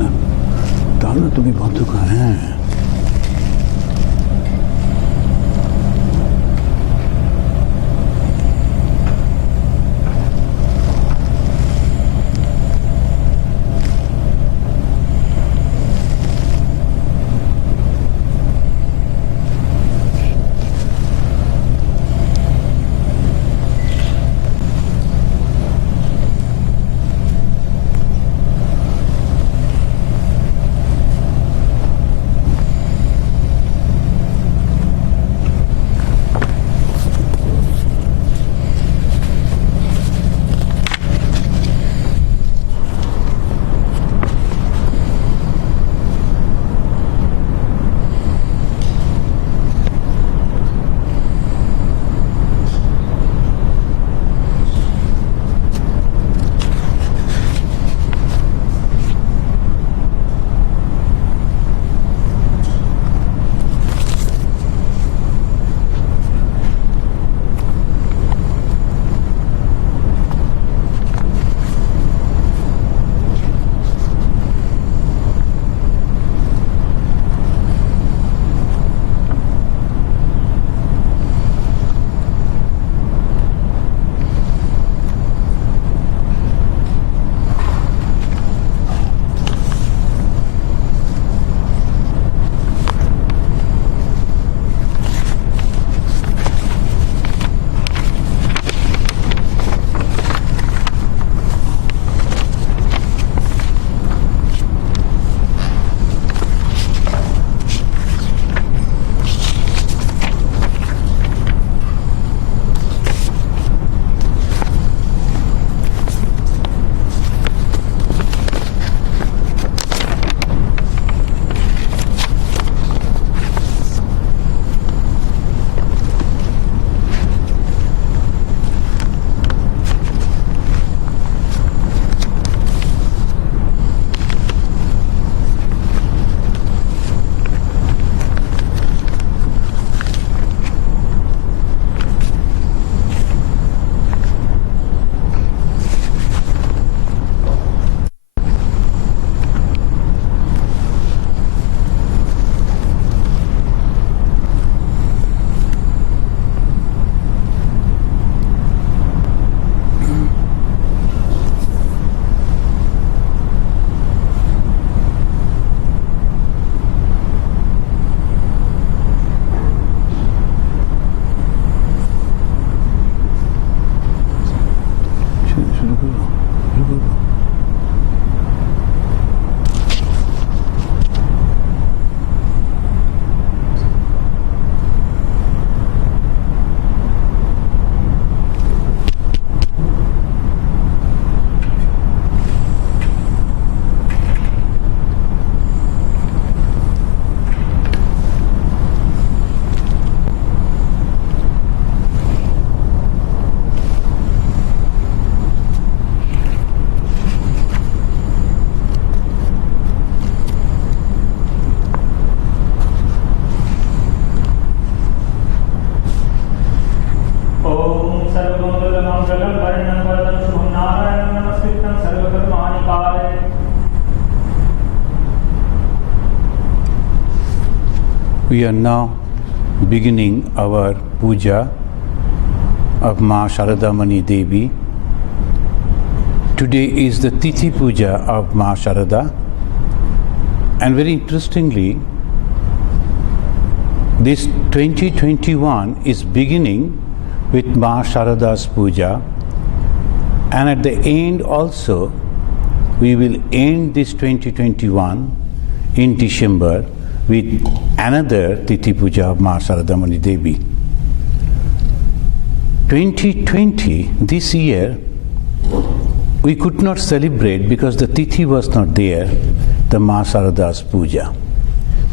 না তাহলে তুমি বন্ধ কর। হ্যাঁ We are now beginning our puja of Ma Sharadamani Devi. Today is the Tithi Puja of Ma Sharada, and very interestingly, this 2021 is beginning with Ma Sharada's Puja, and at the end also we will end this 2021 in December with another Tithi Puja of Ma Sharadamani Devi. 2020, this year, we could not celebrate because the Tithi was not there, the Ma Sharada's Puja.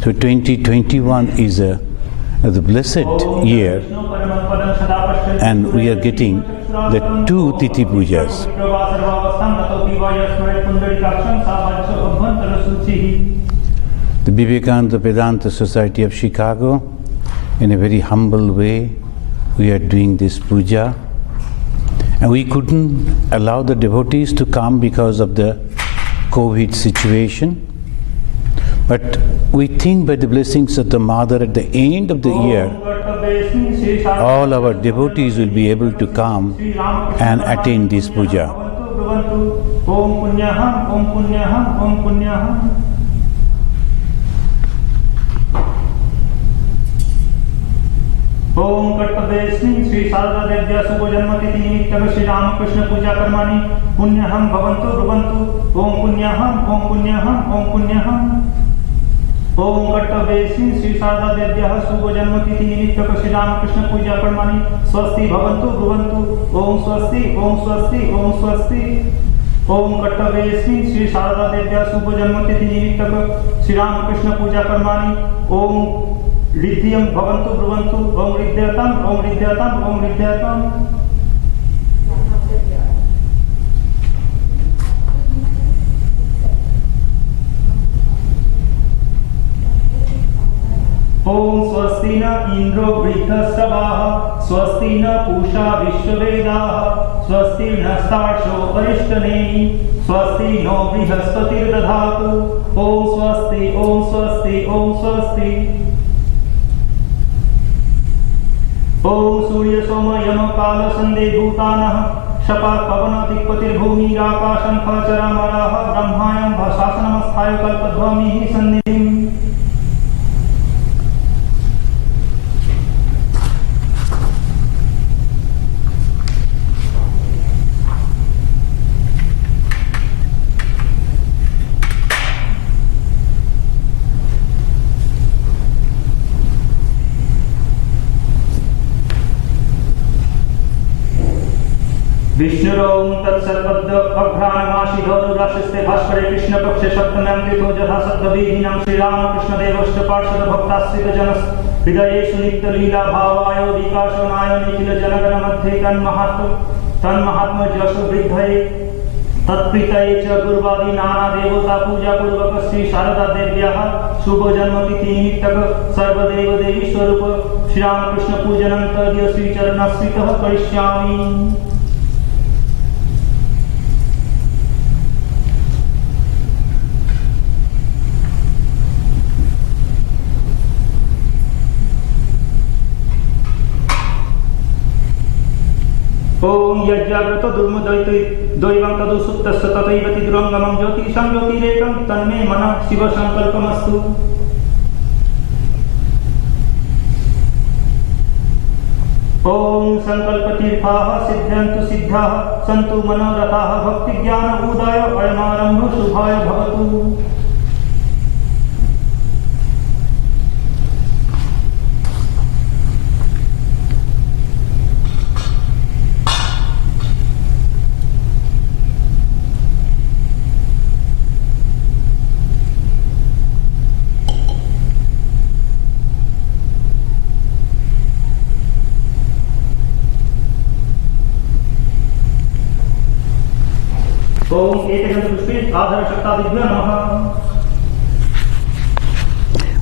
So 2021 is the blessed year, and we are getting the two Tithi Pujas. The Vivekananda Vedanta Society of Chicago, in a very humble way, we are doing this puja, And we couldn't allow the devotees to come because of the COVID situation. But we think by the blessings of the Mother at the end of the year, all our devotees will be able to come and attend this puja. Om Punyaham, Om Punyaham, Om Punyaham. ओम कट्टदेस्मिन् श्री शारदा देव्या शुभ जन्म तिथि निमित्तक श्री रामकृष्ण पूजा कर्माणि पुण्यहं भवन्तु ब्रुवन्तु ओम पुण्यहं ओम पुण्यहं ओम पुण्यहं ओम कट्टदेस्मिन् श्री शारदा देव्या शुभ जन्म तिथि निमित्तक श्री रामकृष्ण पूजा कर्माणि स्वस्ति भवन्तु ब्रुवन्तु ओम स्वस्ति ओम स्वस्ति ओम स्वस्ति ओम कट्टदेस्मिन् श्री शारदा देव्या शुभ जन्म तिथि निमित्तक श्री रामकृष्ण पूजा कर्माणि ओम रिद्धियं भवन्तु ब्रुवन्तु ओम रिद्ध्यताम् ओम रिद्ध्यताम् ओम रिद्ध्यताम् ओम स्वस्ति न इंद्रो वृद्धश्रवाः स्वस्ति न पूषा विश्ववेदाः स्वस्ति नस्तार्क्ष्यो अरिष्टनेमिः स्वस्ति नो बृहस्पतिर्दधातु ओम स्वस्ति ओम स्वस्ति ओम स्वस्ति ओम सूर्य सोम यम काल संदे भूतानः शपा पवन दिक्पतिर्भूमिराकाशं खचरामराः ब्रह्मायं शासनमस्थाय कल्पध्वमिः सन्निधिम् विष्णुरोम तत्सर्वद्ध अघ्राणमाशिधोरुराशिस्ते भास्करे कृष्णपक्षे सप्तम्यां तिथो यथा सद्विहीनां श्रीरामकृष्णदेवश्च पार्षद भक्ताश्रित जनस हृदयेषु नित्यलीला भावाय विकासनाय निखिल जनगण मध्ये तन्महात्म जसु वृद्धये तत्प्रीतये च गुरुवादी नाना देवता पूजा पूर्वक श्री शारदा देव्याः शुभ जन्म तिथि निमित्तक सर्वदेव देवी स्वरूप श्री रामकृष्ण पूजनं तदीय श्री चरणाश्रितः करिष्यामि। ओम यज्ञाग्रतो दुर्मुदैवं तदुसुप्तस्य तथैव तिदुरंगमं ज्योतिषं ज्योतिरेकं तन्मे मनः शिव संकल्पमस्तु। ओम संकल्पतीर्थाः सिद्ध्यन्तु सिद्धाः सन्तु मनोरथाः भक्तिज्ञान उदय अयमारम्भो शुभाय भवतु।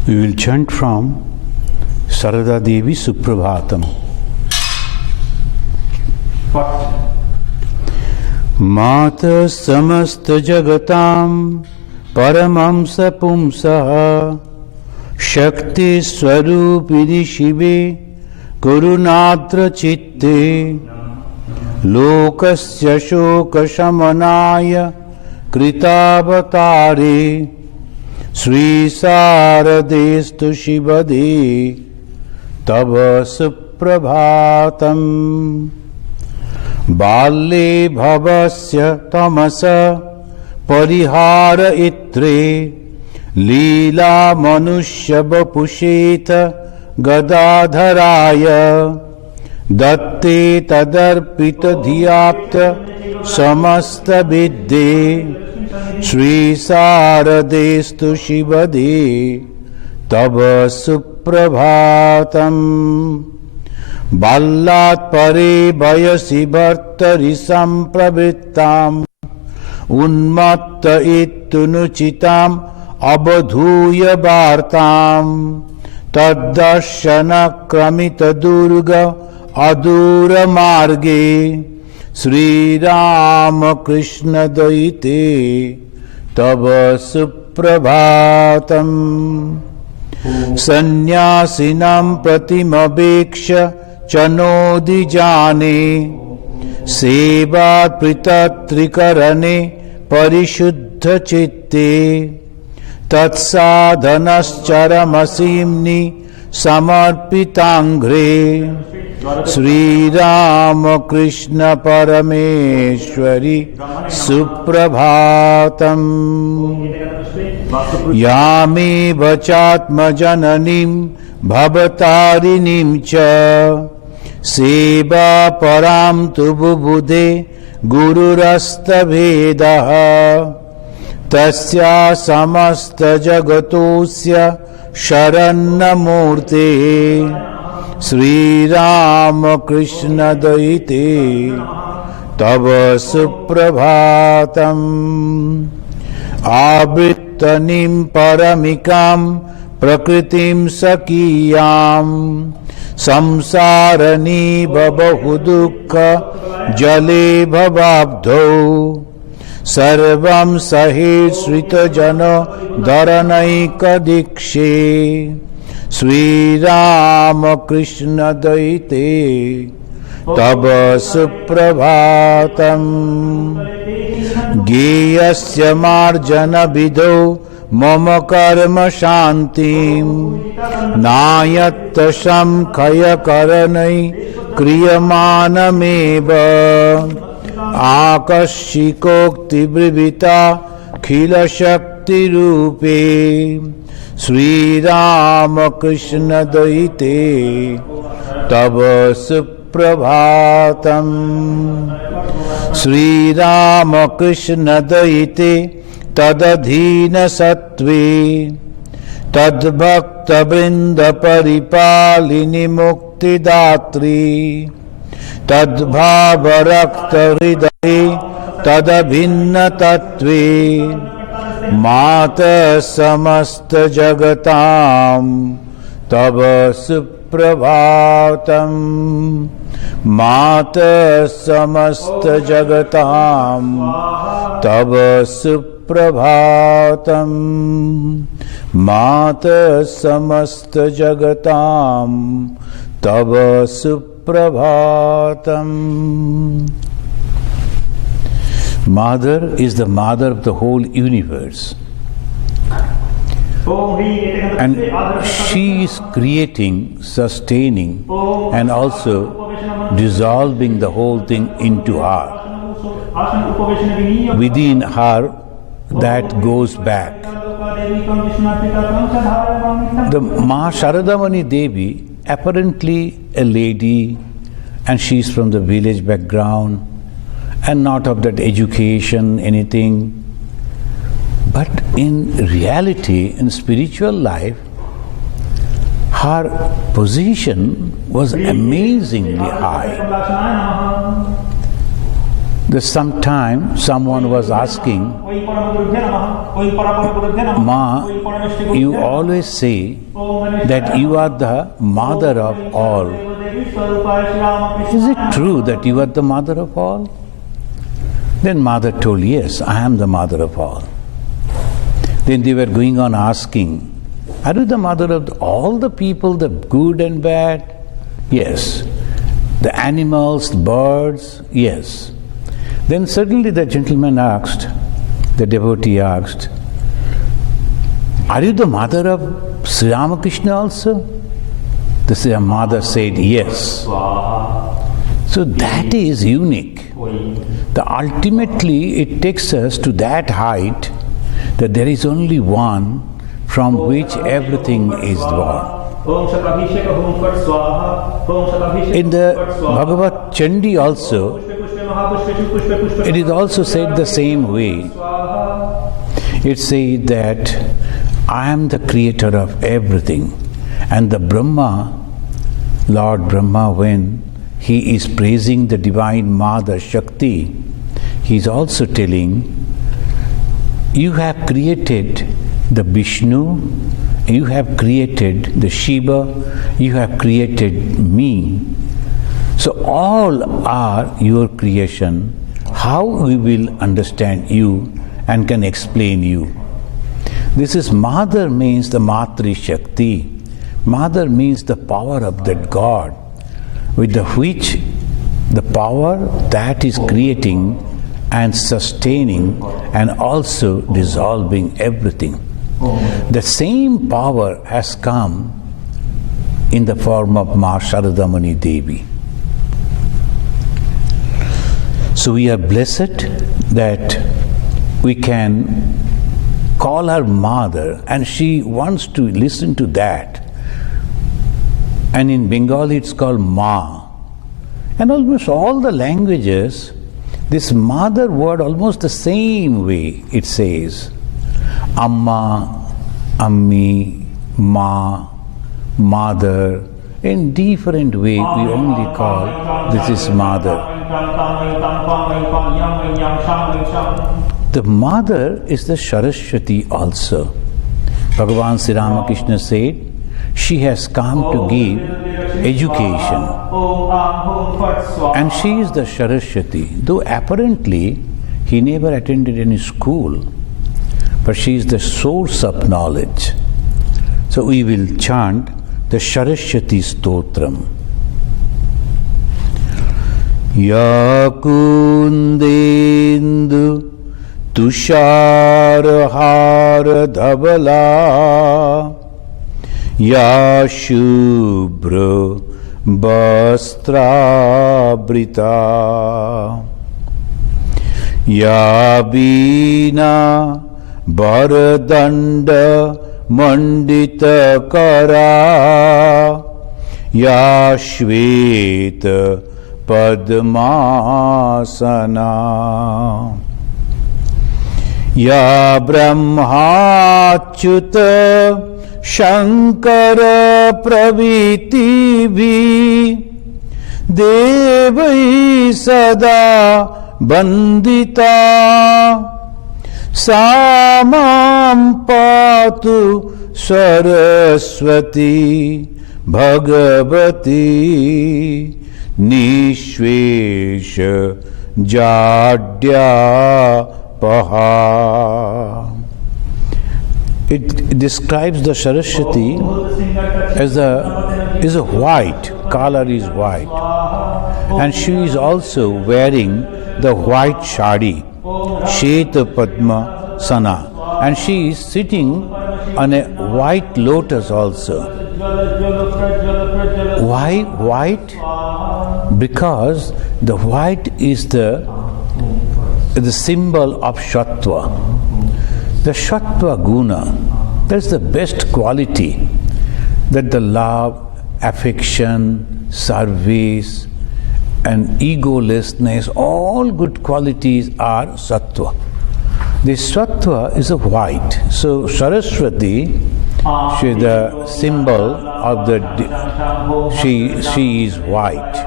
We will chant from Sarada Devi Suprabhatam. Mata samasta jagatam paramamsa pumsaha shakti swarupidi shive kurunatra chitte lokasya shokashamanaya kritavatare Sri Saradestu Shivade Tava Suprabhatam Balle Bhavasya Tamasa Parihara Itre Leela Manushya Bapusheta Gadadharaya Datte Tadarpita Dhyapta Samasta Vidde Sri Saradestu Shivade Tava Suprabhatam Ballat Pare Bayasi Bhartari Sampravittam Unmatta Ittunuchitam Abadhuya Bhartam Taddarshana Kramita Durga Adura Marge Sri Ram Krishna Daite Tava Suprabhatam Sannyasinam Pratimabeksha Chanodi Jane Sevat Pritatrikarane Parishuddha Chitte Tatsadhanascharamasimni Samarpitangre Sri Ram Krishna Parameshwari Suprabhatam Yame Vachatma Jananim Bhavatarinim Cha Seva Param Tububudhe Gururasta Vedaha Tasya Samasta Jagatosya Sharannamurte Sri Ram Krishna Daite Tava Suprabhatam Abrittanim Paramikam Prakritim Sakiyam Samsarani Babahudukha Jale Bhavabdho Sarvam Sahir Srita Jano Dharanaika Dikshe Sri Ram Krishna Daite Tava Suprabhatam Geyasya Marjana Vidho Mama Karma Shantim Nayatta Samkhaya Karanai Kriyamanameva Akashikokti Brivita Khila Shakti Rupe Sri Ram Krishna Daite Tava Suprabhatam Sri Ram Krishna Daite Tadadhina Sattve Tadbhakta Brinda Paripalini Mukti Datri Tadbhava Rakta Hridaye Tadabhinna Tattve Mata Samasta Jagatam Tava Suprabhatam Mata Samasta Jagatam Tava Suprabhatam Mata Samasta Jagatam Tava Suprabhatam. Mother is the mother of the whole universe. And she is creating, sustaining, and also dissolving the whole thing into her. Within her, that goes back. The Ma Sharadamani Devi, apparently a lady, and she's from the village background, and not of that education, anything. But in reality, in spiritual life, her position was amazingly high. There's some time someone was asking, Ma, you always say that you are the mother of all. Is it true that you are the mother of all? Then mother told, yes, I am the mother of all. Then they were going on asking, are you the mother of all the people, the good and bad? Yes. The animals, the birds? Yes. Then suddenly the gentleman asked, the devotee asked, are you the mother of Sri Ramakrishna also? The mother said, yes. So that is unique. Ultimately it takes us to that height that there is only one from which everything is born. In the Bhagavad Chandi also, it is also said the same way. It says that I am the creator of everything. And the Brahma, Lord Brahma, when he is praising the Divine Mother Shakti, he is also telling, you have created the Vishnu, you have created the Shiva, you have created me. So all are your creation. How we will understand you and can explain you? This is Mother means the Matri Shakti. Mother means the power of that God, with the which the power that is creating and sustaining and also dissolving everything. The same power has come in the form of Ma Sharadamani Devi. So we are blessed that we can call her mother, and she wants to listen to that. And in Bengali it's called Ma. And almost all the languages, this mother word almost the same way it says. Amma, Ammi, Ma, Mother. In different way we only call this is mother. The mother is the Saraswati also. Bhagavan Sri Ramakrishna said, she has come to give education. And she is the Saraswati. Though apparently he never attended any school, but she is the source of knowledge. So we will chant the Saraswati Stotram. Ya kundendu tushar har dhabala ya shubhra vastrabrita ya bina varadanda mandita kara ya shveta padmasana ya brahmachyuta shankara praviti bhi devai sada bandita samam patu saraswati bhagavati nishvesha jadya paha. It describes the Saraswati as a white, color is white, and she is also wearing the white shadi, Sheta Padma Sana, and she is sitting on a white lotus also. Why white? Because the white is the symbol of Sattva. The Sattva Guna, that's the best quality, that the love, affection, service, and egolessness, all good qualities are Sattva. The Sattva is a white. So Saraswati, she is the symbol of the, she is white.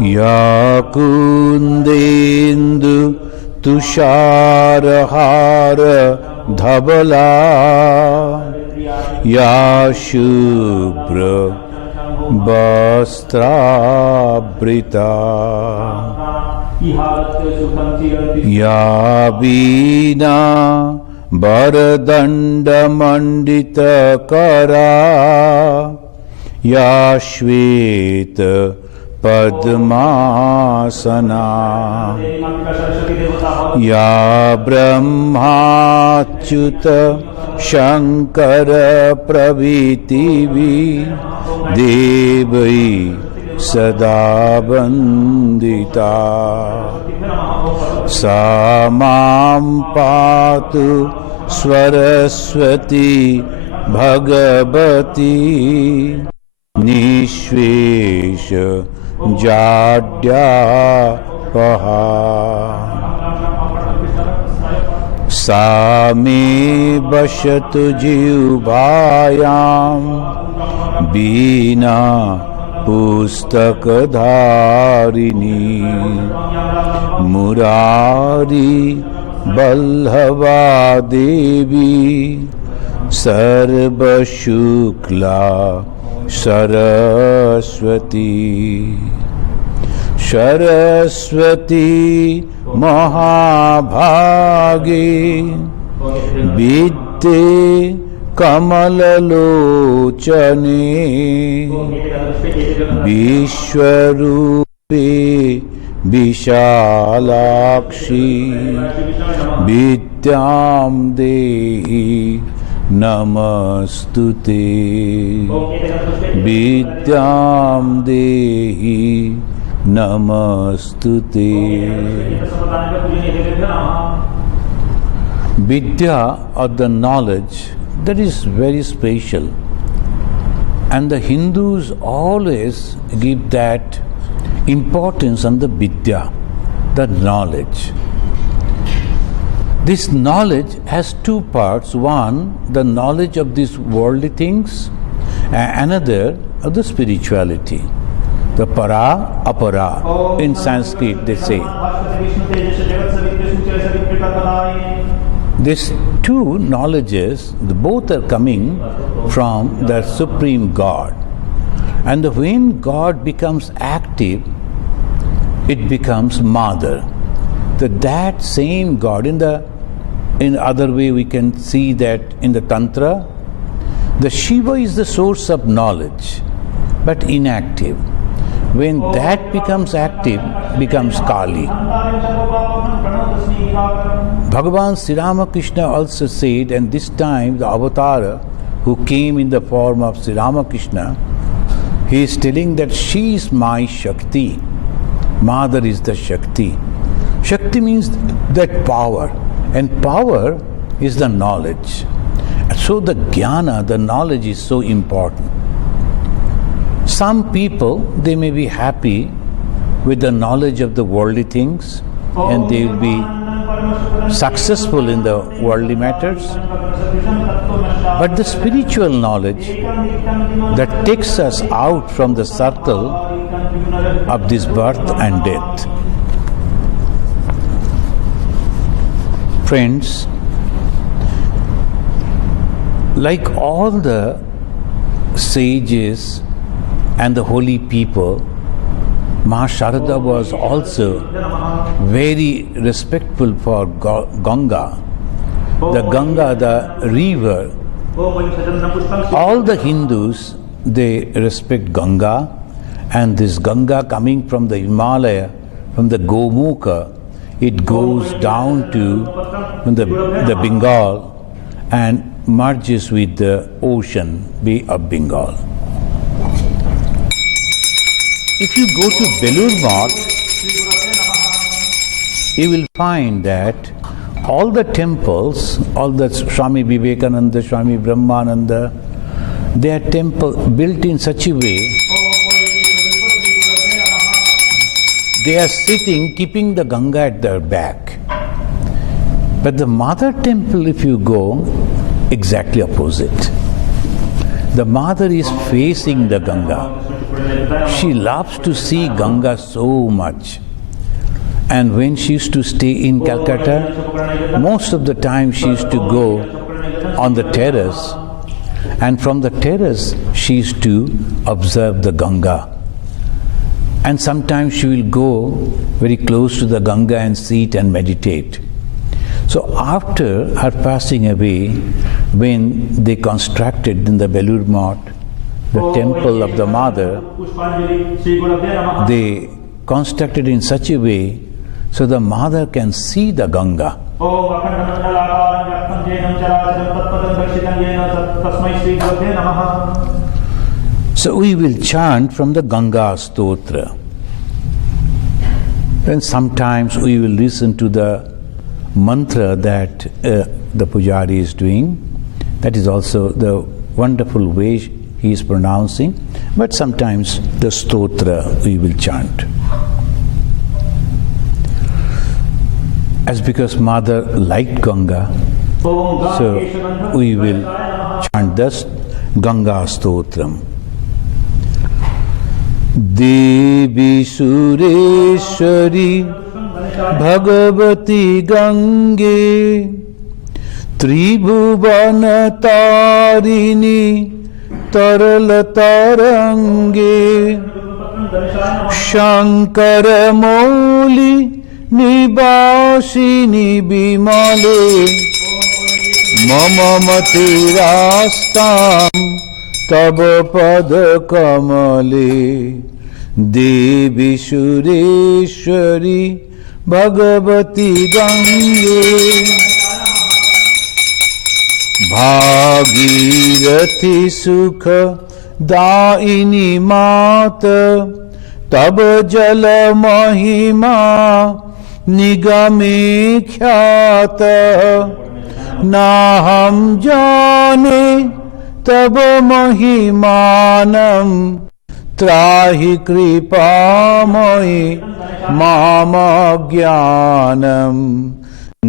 Ya kundendu tusharahara dhabala ya shubhra vastrabrita ya bina varadanda mandita kara ya shveta padmasana ya brahmachyuta shankara pravitivi devai sada bandita samam patu Saraswati bhagavati nishvesha jadya paha same bashatu jivbhayam bina pustakadharini murari balhava devi सर्वशुक्ला Saraswati Saraswati महाभागे विद्ये कमललोचने विश्वरूपे Vishalakshi विद्यां देहि नमस्तुते विद्यां देहि नमस्तुते। Vidya or the knowledge, that is very special, and the Hindus always give that importance on the Vidya, the knowledge. This knowledge has two parts. One, the knowledge of these worldly things, and another of the spirituality. The para, apara. In Sanskrit they say. These two knowledges, both are coming from the Supreme God. And when God becomes active, it becomes Mother. That same God, in other way we can see that in the Tantra, the Shiva is the source of knowledge, but inactive. When that becomes active, becomes Kali. Bhagavan Sri Ramakrishna also said, and this time the avatar who came in the form of Sri Ramakrishna, he is telling that she is my Shakti. Mother is the Shakti. Shakti means that power, and power is the knowledge. So the jnana, the knowledge is so important. Some people, they may be happy with the knowledge of the worldly things, and they will be successful in the worldly matters. But the spiritual knowledge that takes us out from the circle of this birth and death. Friends, like all the sages and the holy people, Ma Sharada was also very respectful for Ganga. The Ganga, the river. All the Hindus, they respect Ganga, and this Ganga coming from the Himalaya, from the Gomukha, it goes down to the Bengal and merges with the ocean, Bay of Bengal. If you go to Belur Math, you will find that all the temples, all the Swami Vivekananda, Swami Brahmananda, they are temple built in such a way, they are sitting, keeping the Ganga at their back. But the mother temple, if you go, exactly opposite. The mother is facing the Ganga. She loves to see Ganga so much. And when she used to stay in Calcutta, most of the time she used to go on the terrace, and from the terrace she used to observe the Ganga. And sometimes she will go very close to the Ganga and sit and meditate. So after her passing away, when they constructed in the Belur Math the temple of the mother, they constructed in such a way so the mother can see the Ganga. So we will chant from the Ganga Stotra. Then sometimes we will listen to the mantra that the pujari is doing. That is also the wonderful way he is pronouncing. But sometimes the stotra we will chant. As because mother liked Ganga, so we will chant this Ganga Stotram. Devi Sureshwari Bhagavati Gange त्रिभुवन तारिणी तरल तरंगे शंकर मौली निवासिनी विमले मम मतिरास्तां तव पद कमले देवी सुरेश्वरी भगवती गंगे भागीरथी सुख दायिनी मात तब जल महिमा निगमे ख्यात ना हम जाने तब महिमानं त्राहि कृपामयि मामज्ञानम्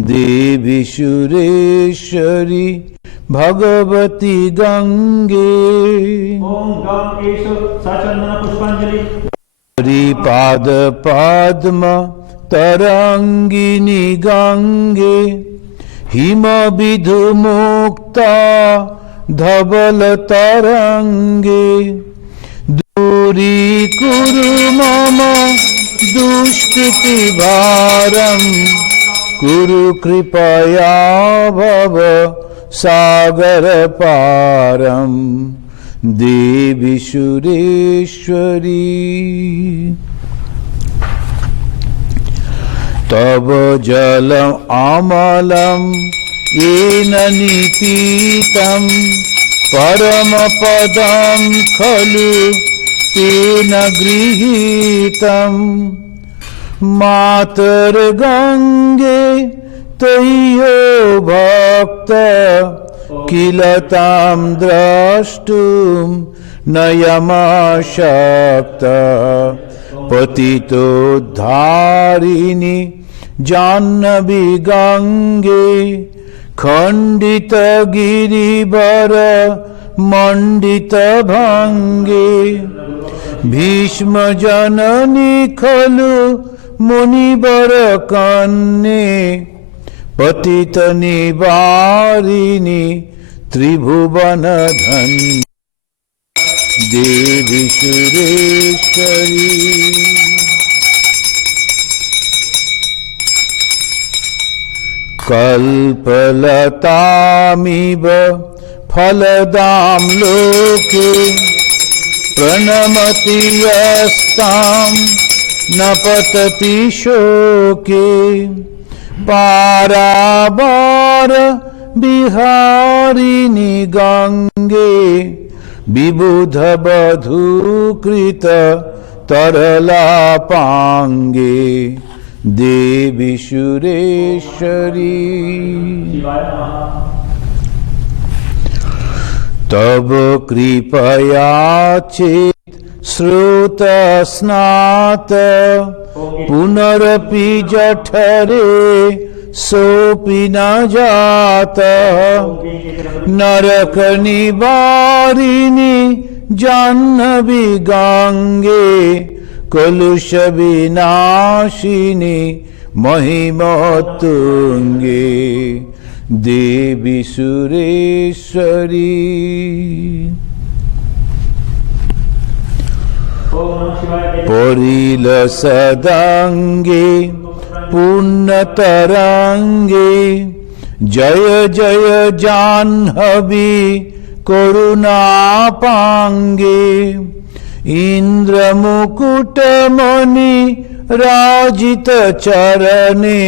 देवी सुरेश्वरी भगवती गंगे ओम गं एषु सचंदन पुष्पांजलि पाद पद्म तरंगिनी गंगे हिम विधु मुक्ता धवल तरंगे दूरी कुरु मम दुष्कृति भारम कुरु कृपया भव सागर पारम देवी सुरेश्वरी तव जलम अमलम येन निपीतं परम पदं खलु तेन गृहीतं मातर गंगे तय्यो भक्त किल तां द्रष्टुं नयमाशक्त पतितोद्धारिणि जाह्नवी गंगे खंडित गिरिवर मंडित भंगे भीष्म जननी खलु मुनिवर कन्ये पतित निवारिणी त्रिभुवन धन्य देवी सुरेश्वरी कल्पलतामिव फलदां लोके प्रणमति यस्तां न पतति शोके पारावार बिहारिणी गंगे विबुध बधूकृत तरलापांगे देवी सुरेश्वरी तब कृपया चेत श्रुत स्नात पुनरपि जठरे सोपि न जात नरक निवारिणी जाह्नवी गंगे कलुष विनाशिनी महिमोत्तुंगे देवी सुरेश्वरी परिलसदंगे पुण्यतरंगे जय जय जाह्नवी करुणापांगे इंद्रमुकुटमणि राजित चरणे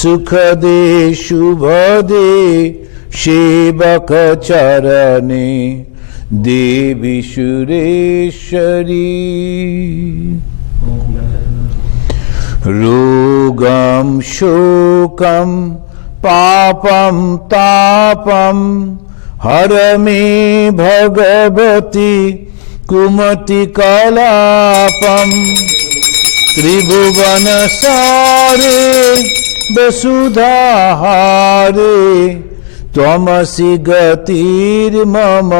सुखदे शुभदे सेवक चरणे देवी सुरेश्वरी रोगं शोकं पापं तापं हर मे भगवती कुमति कलापं त्रिभुवन सारे वसुधाहारे त्वमसि गतिर्मम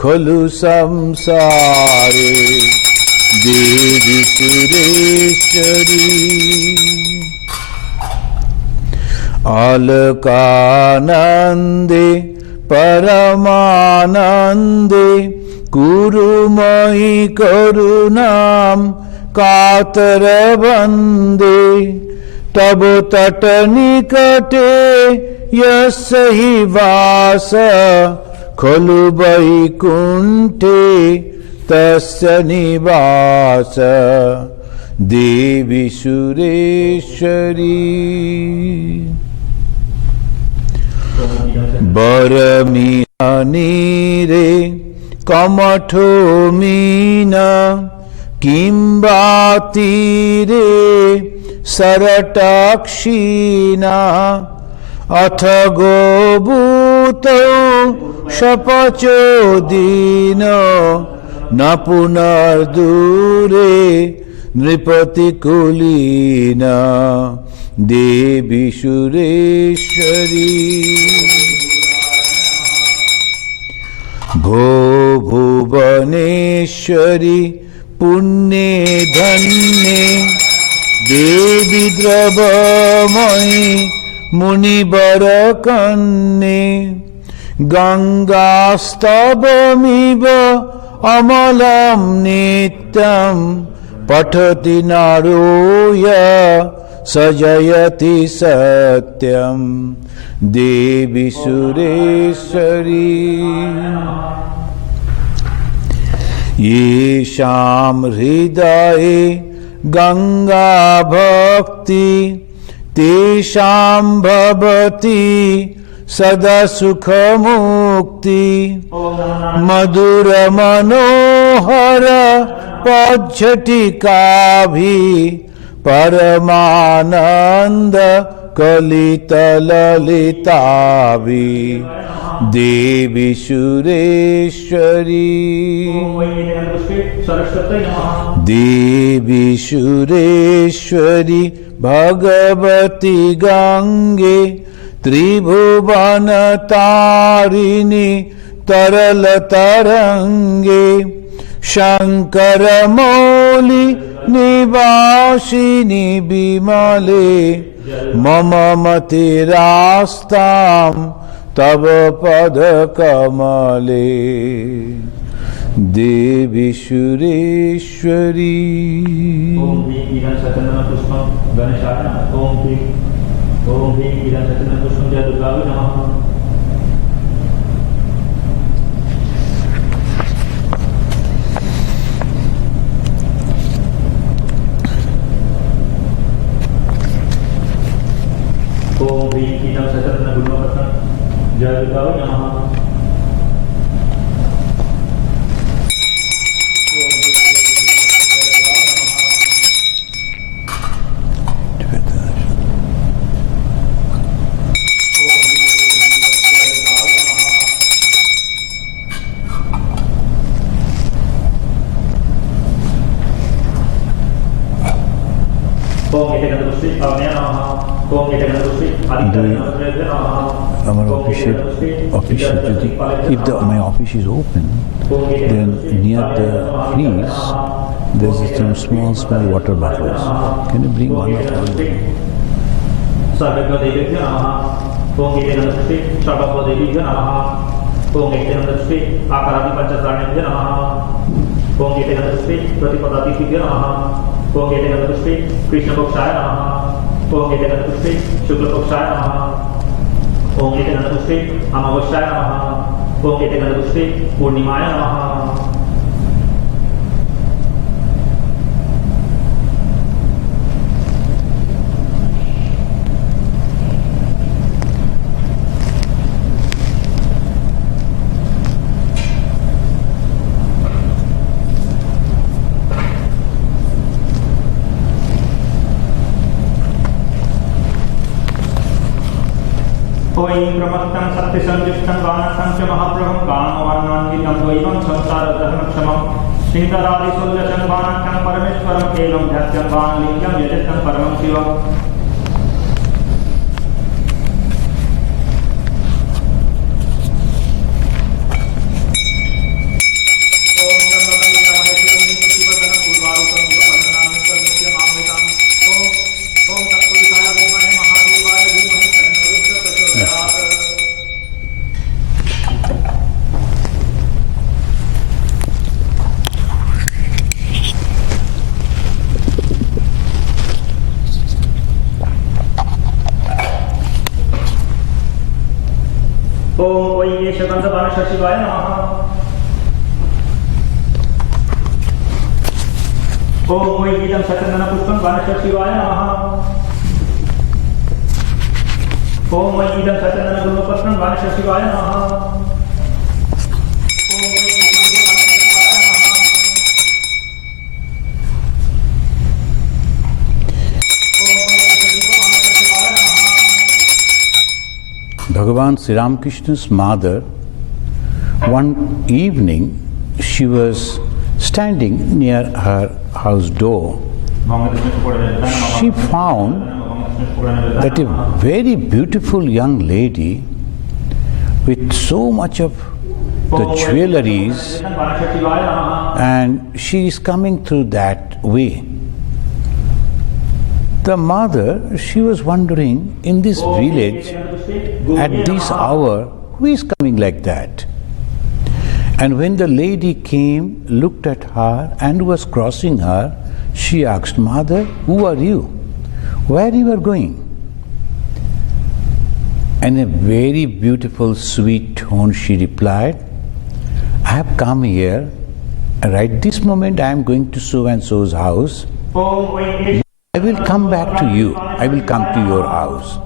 खलु संसारे देवी सुरेश्वरी अलकानन्दे परमानन्दे कुरु मयि करुणां कातर वन्दे तव तटनिकटे यस्य हि वास खलु वैकुण्ठे तस्य निवास देवी सुरेश्वरी बरमिहानीरे कमठो मीना किंबा तीरे सरटाक्षीणा अथ गोभूतो शपचो दीन न पुनर्दूरे नृपतिकुलीना देवी सुरेश्वरी भो भुवनेश्वरी पुण्ये धन्ये देवी द्रवमयी मुनिवर कन्ये गंगास्तवमिव अमलं नित्यं पठति नरो य सजयति सत्यं देवी सुरेश्वरी येषां हृदये गंगा भक्ति तेषां भवति सदा सुख मुक्ति मधुर मनोहर पज्झटिकाभि परमानंद कलित ललिताभि देवी सुरेश्वरी देवी सुरेश्वरी भगवती गंगे त्रिभुवन तारिणी तरल तरंगे शंकर मौली निवासिनी विमले मम मतिरास्तां तव पद कमले देवी सुरेश्वरी ओम ह्रीं ईदं सचन्दन पुष्पं गणेशाय नमः ओम ह्रीं ईदं सचन्दन पुष्पं जय दुर्गावै नमः ओम ह्रीं ईदं सचन्दन गुरुवरं जय दुर्गावै नमः Official duty. If my office is open, then near the freeze there's some small water bottles. Can you bring one of them? Krishna पक्षाय नमः ओम एतदपुष्पे शुक्ल पक्षाय नमः ओम एतदपुष्पे अमावस्याय नमः ओम एतदपुष्पे पूर्णिमाय नमः ओं प्रमत्तं सत्यसंयुक्तं वानसं च महाप्रभं कामवर्णान्वितं द्वैवं संसारधर्मक्षमं श्रीधरादिशूल्यचं वानकं परमेश्वरं केवलं ध्यात्यं वानलिङ्गं यजतं परमं शिवम् ओम तत्पुरुषाय विद्महे महादेवाय धीमहि तन्नो गणेश शिवाय नमः। ओम वै गीतम सचंदन पुष्पम गणेश शिवाय नमः। ओम वै गीतम सचंदन गुरुपुष्पम गणेश शिवाय नमः। Bhagavan Sri Ramakrishna's mother, one evening, she was standing near her house door. She found that a very beautiful young lady with so much of the jewelries, and she is coming through that way. The mother, she was wondering, in this village, at this hour, who is coming like that? And when the lady came, looked at her and was crossing her, she asked, Mother, who are you? Where you are going? And in a very beautiful, sweet tone, she replied, I have come here, right this moment I am going to so and so's house. I will come back to you. I will come to your house.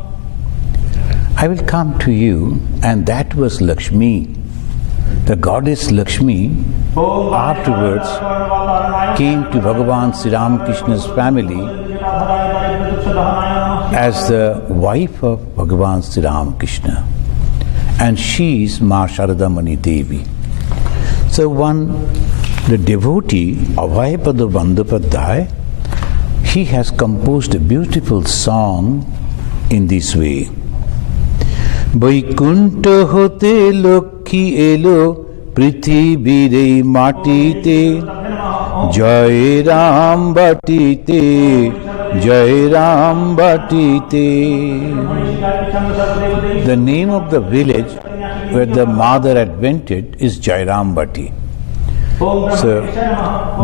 I will come to you, and that was Lakshmi. The goddess Lakshmi afterwards came to Bhagavan Sri Ramakrishna's family as the wife of Bhagavan Sri Ramakrishna, and she is Ma Sharadamani Devi. So the devotee Abhayapada Bandhopadhyay, he has composed a beautiful song in this way. Vaikuntha হতে লক্ষ্মী এলো পৃথিবীর এই মাটিতে, জয় রাম বাটিতে, জয় রাম বাটিতে. The name of the village where the mother had vented is Jairambati. So,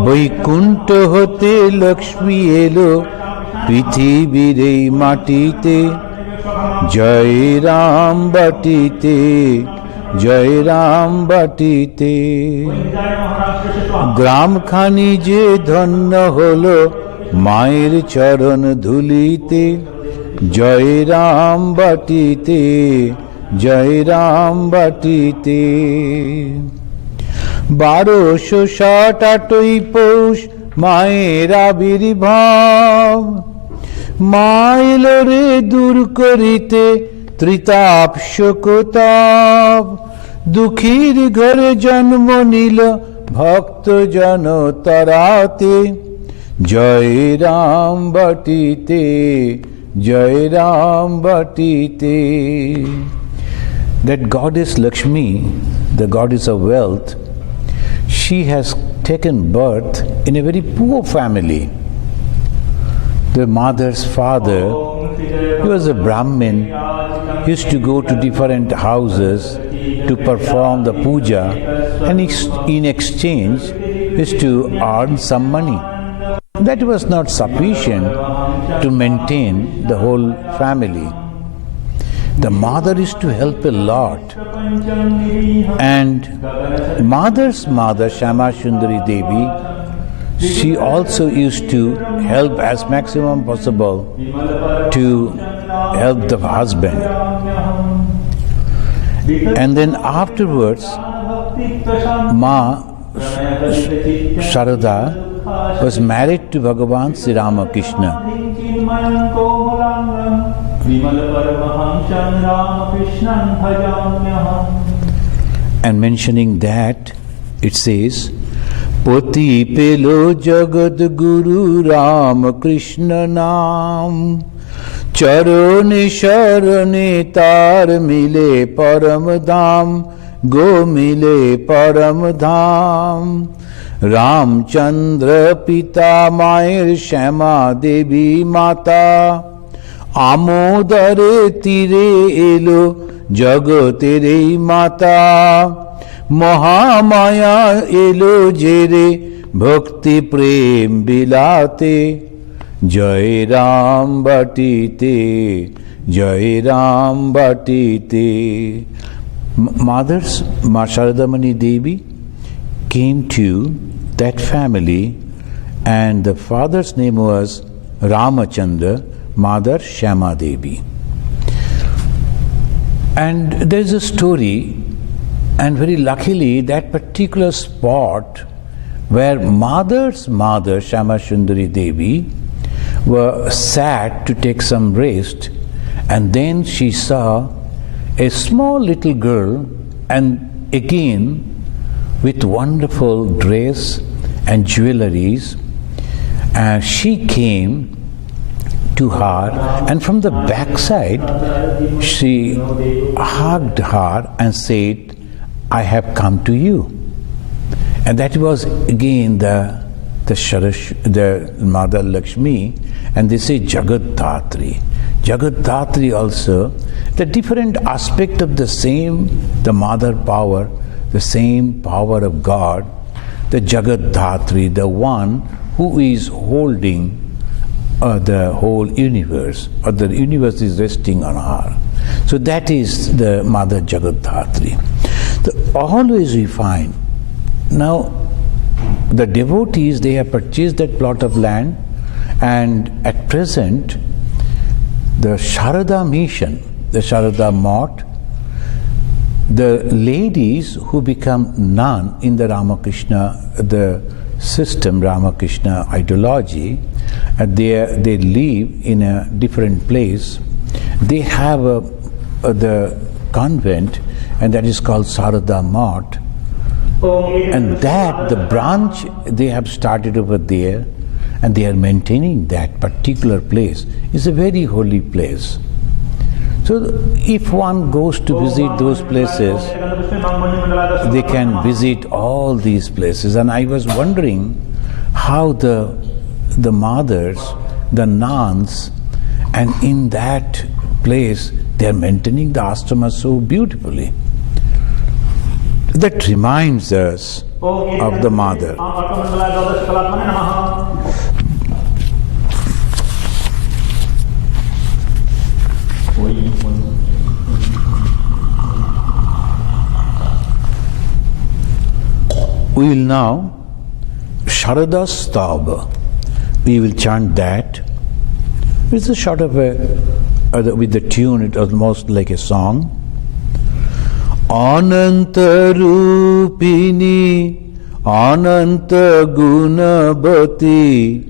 Vaikuntha হতে লক্ষ্মী এলো পৃথিবীর এই মাটিতে, জয় রাম বাটিতে, জয় রাম বাটিতে. গ্রামখানি যে ধন্য হলো মায়ের চরণ ধুলিতে, জয় রাম বাটিতে, জয় রাম বাটিতে. 1268 পৌষ মায়ের আবির্ভাব, মা এলো রে দূর করিতে ত্রিতাপ শোকতাপ, দুঃখীর ঘরে জন্ম নিল ভক্ত জন তরাতে, জয় রাম বাটিতে, জয় রাম বাটিতে. That goddess Lakshmi, the goddess of wealth, she has taken birth in a very poor family. The mother's father, he was a Brahmin, he used to go to different houses to perform the puja, and in exchange used to earn some money. That was not sufficient to maintain the whole family. The mother used to help a lot, and mother's mother, Shama Sundari Devi, she also used to help as maximum possible to help the husband. And then afterwards, Ma Sharada was married to Bhagavan Sri Ramakrishna. And mentioning that, it says, পতি পেল জগৎ গুরু রাম কৃষ্ণ নাম, চরণে শরণে তার মিলে পরম ধাম, গো মিলে পরম ধাম. রামচন্দ্র পিতা মায়ের শ্যামা দেবী মাতা, আমোদরে তীরে এলো জগতের এই মাতা, মহামায়া এলো জেরে ভক্তি প্রেম বিলাতে, জয় রাম বাটিতে, জয় রাম বাটিতে. Mother's Ma Sharadamani Devi came to that family, and the father's name was Ramachandra, Mother Shyama Devi. And there is a story, and very luckily that particular spot where mother's mother, Shyama Sundari Devi, were sat to take some rest, and then she saw a small little girl, and again with wonderful dress and jewelries, and she came to her, and from the backside she hugged her and said, "I have come to you." And that was again the Mother Lakshmi, and they say Jagat Dhatri. Jagat Dhatri also, the different aspect of the same, the mother power, the same power of God, the Jagat Dhatri, the one who is holding the whole universe, or the universe is resting on her. So that is the Mother Jagat Dhatri. Always we find, now the devotees, they have purchased that plot of land, and at present the Sharada mission, the Sharada Mott, the ladies who become nun in the Ramakrishna, the system, Ramakrishna ideology, they live in a different place. They have the convent, and that is called Sarada Mott. And that, the branch they have started over there, and they are maintaining that particular place. It's a very holy place. So if one goes to visit those places, they can visit all these places. And I was wondering how the mothers, the nuns, and in that place they are maintaining the ashrama so beautifully. That reminds us of the mother. We will now Sharada Stava. We will chant that. It's a sort of with the tune, it was almost like a song. Ananta Rupini, Ananta Gunabati,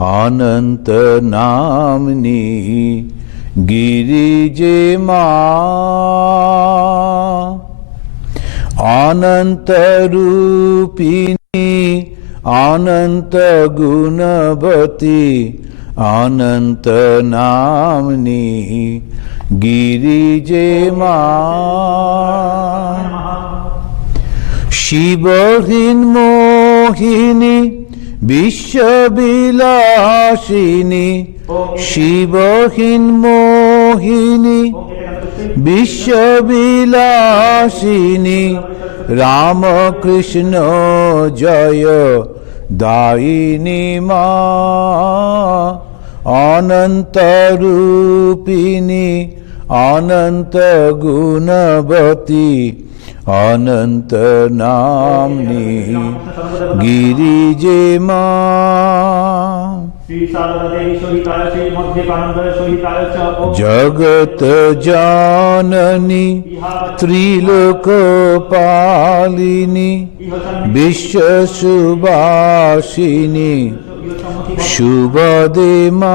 Ananta Namni, Girije Ma. Ananta Rupini, Ananta Gunabati, Ananta Namni, Girije Ma. Shivahin Mohini, Vishwabilashini, Shivahin Mohini, Vishwabilashini, Ramakrishna Jaya Daini Ma. Ananta Rupini, Ananta Gunabati, Ananta Namni, Girije Ma. Jagat Janani, Trilokapalini, Vishwasubhashini, Shubhade Ma.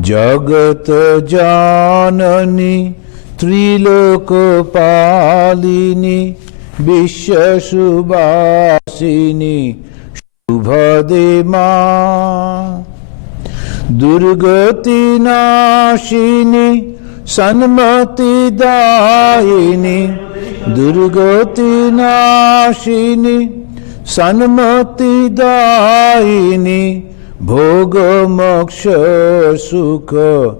Jagat Janani, Trilokapalini, Vishwasubhashini, Shubhade Ma. Durgati Nashini, Sanmati Daini, Durgati Nashini, Sanmati Daini, Bhoga Moksha Sukha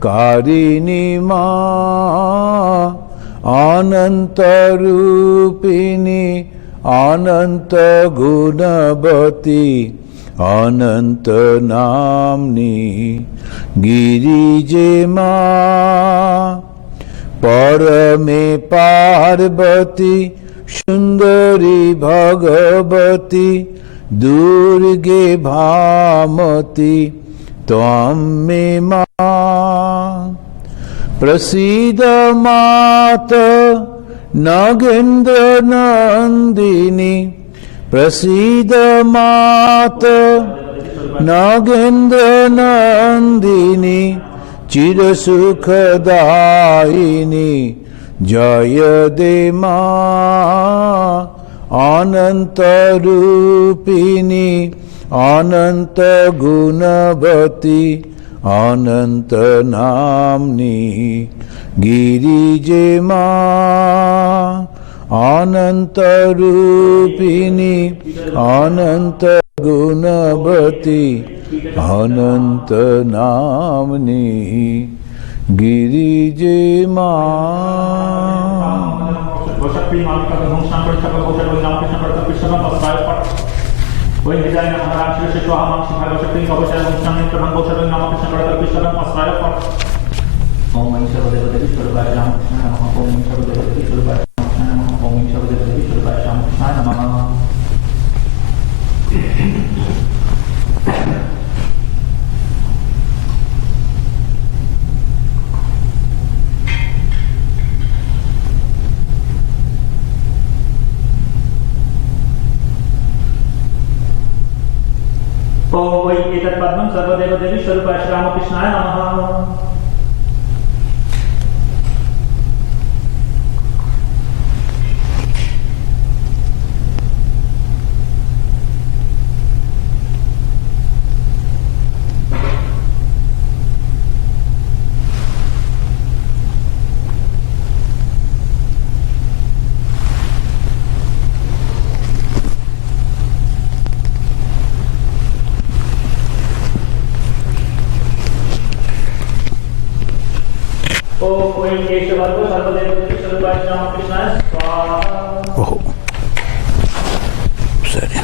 Karini Ma. Ananta Rupini, Ananta Gunabati, Ananta Namni, Girije Ma. परमे पार्वती सुंदरी भगवती दुर्गे भामती त्वं मे मां प्रसीद माता नागेन्द्र नंदिनी प्रसीद माता नागेन्द्र नंदिनी चिर सुखदायिनी जय दे मां अनंत रूपिणी अनंत गुणवती अनंत नामनी गिरिजे मां अनंत रूपिणी अनंत गुणवती अनंत नामनी गिरिजे मां। ओम वै एतत् पद्मं सर्वदेव देवी स्वरूपाय श्री रामकृष्णाय नमः। ओम वै केशवर्गो सर्वदेव देवी स्वरूपाय श्री रामकृष्णाय स्वाहा। ओहो सरी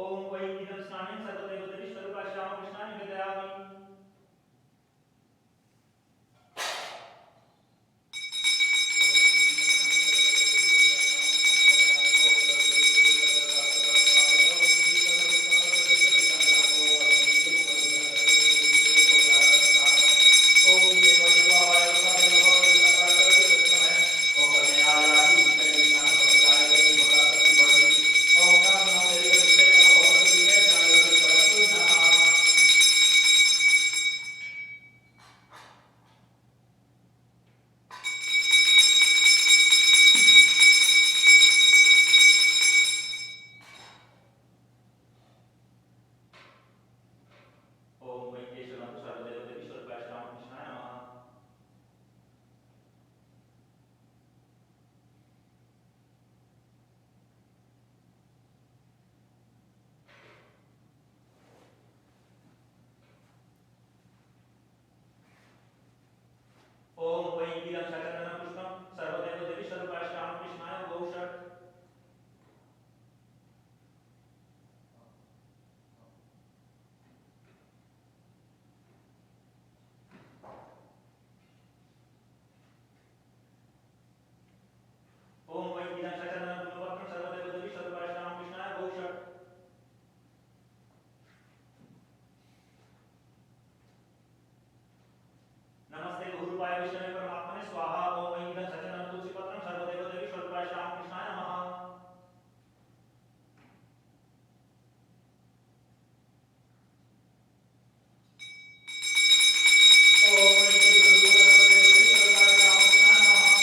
ओम वै इदं स्नानं सर्वदेवदेवी स्वरूपाय श्रीरामकृष्णाय निवेदयामि। ओम वै इदं शतचंदन पुष्पं सर्वदेवदेवी स्वरूपाय श्रीरामकृष्णाय गौषट्। ओम वै इदं शतचंदन पुष्पं सर्वदेवदेवी स्वरूपाय श्रीरामकृष्णाय गौषट्। नमस्ते गुरुरूपाय विष्णवे परमात्मने स्वाहा। ओम वै इदं शतचंदन तुलसीपत्रं सर्वदेवदेवी स्वरूपाय श्रीरामकृष्णाय नमः। ओम वै इदं शतचंदन सर्वदेवदेवी स्वरूपाय श्रीरामकृष्णाय नमः।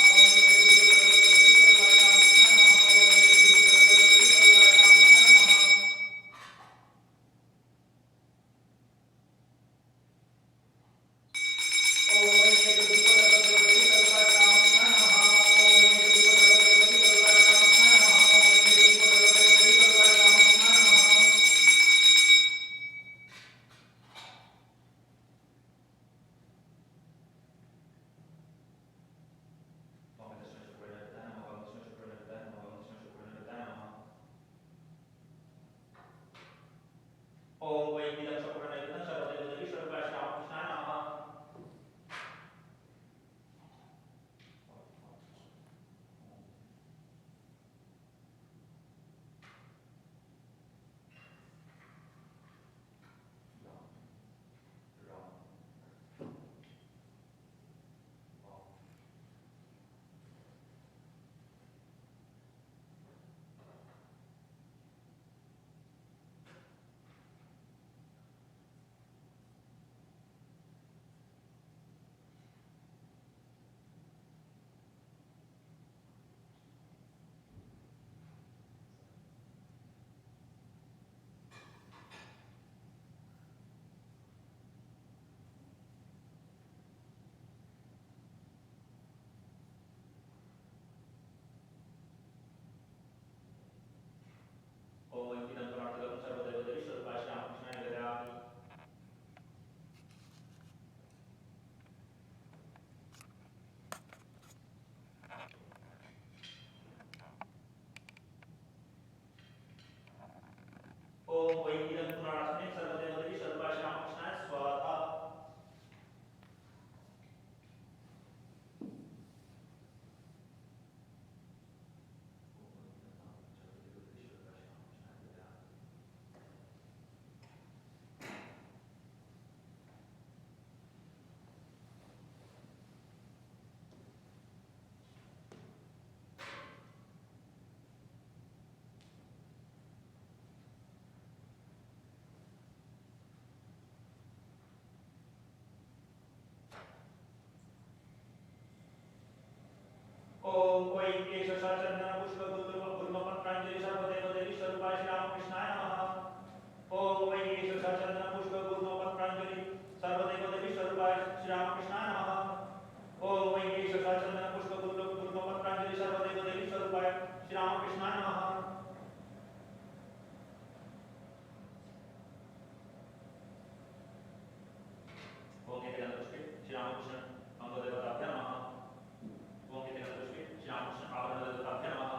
ओम वै इदं पुराणगतं सर्वदेवदेवी स्वरूपाय श्रीरामकृष्णाय निवेदयामि। ओम वै इदं पुराणस्मिन् सर्वदेवदेवी स्वरूपाय श्रीरामकृष्णाय स्वाहा। ओम वै केश शतचंदन पुष्प गुल्मपत्रांजलि सर्वदेवदेवी स्वरूपाय श्रीरामकृष्णाय नमः। ओम वै केश शतचंदन पुष्प गुल्मपत्रांजलि सर्वदेवदेवी स्वरूपाय श्रीरामकृष्णाय नमः। ओम वै केश शतचंदन पुष्प गुल्मपत्रांजलि सर्वदेवदेवी स्वरूपाय श्रीरामकृष्णाय नमः। ओम श्रीरामकृष्ण मंगलदेवताभ्य नमः। ओम श्रीरामकृष्ण आवरणदेवताभ्य नमः।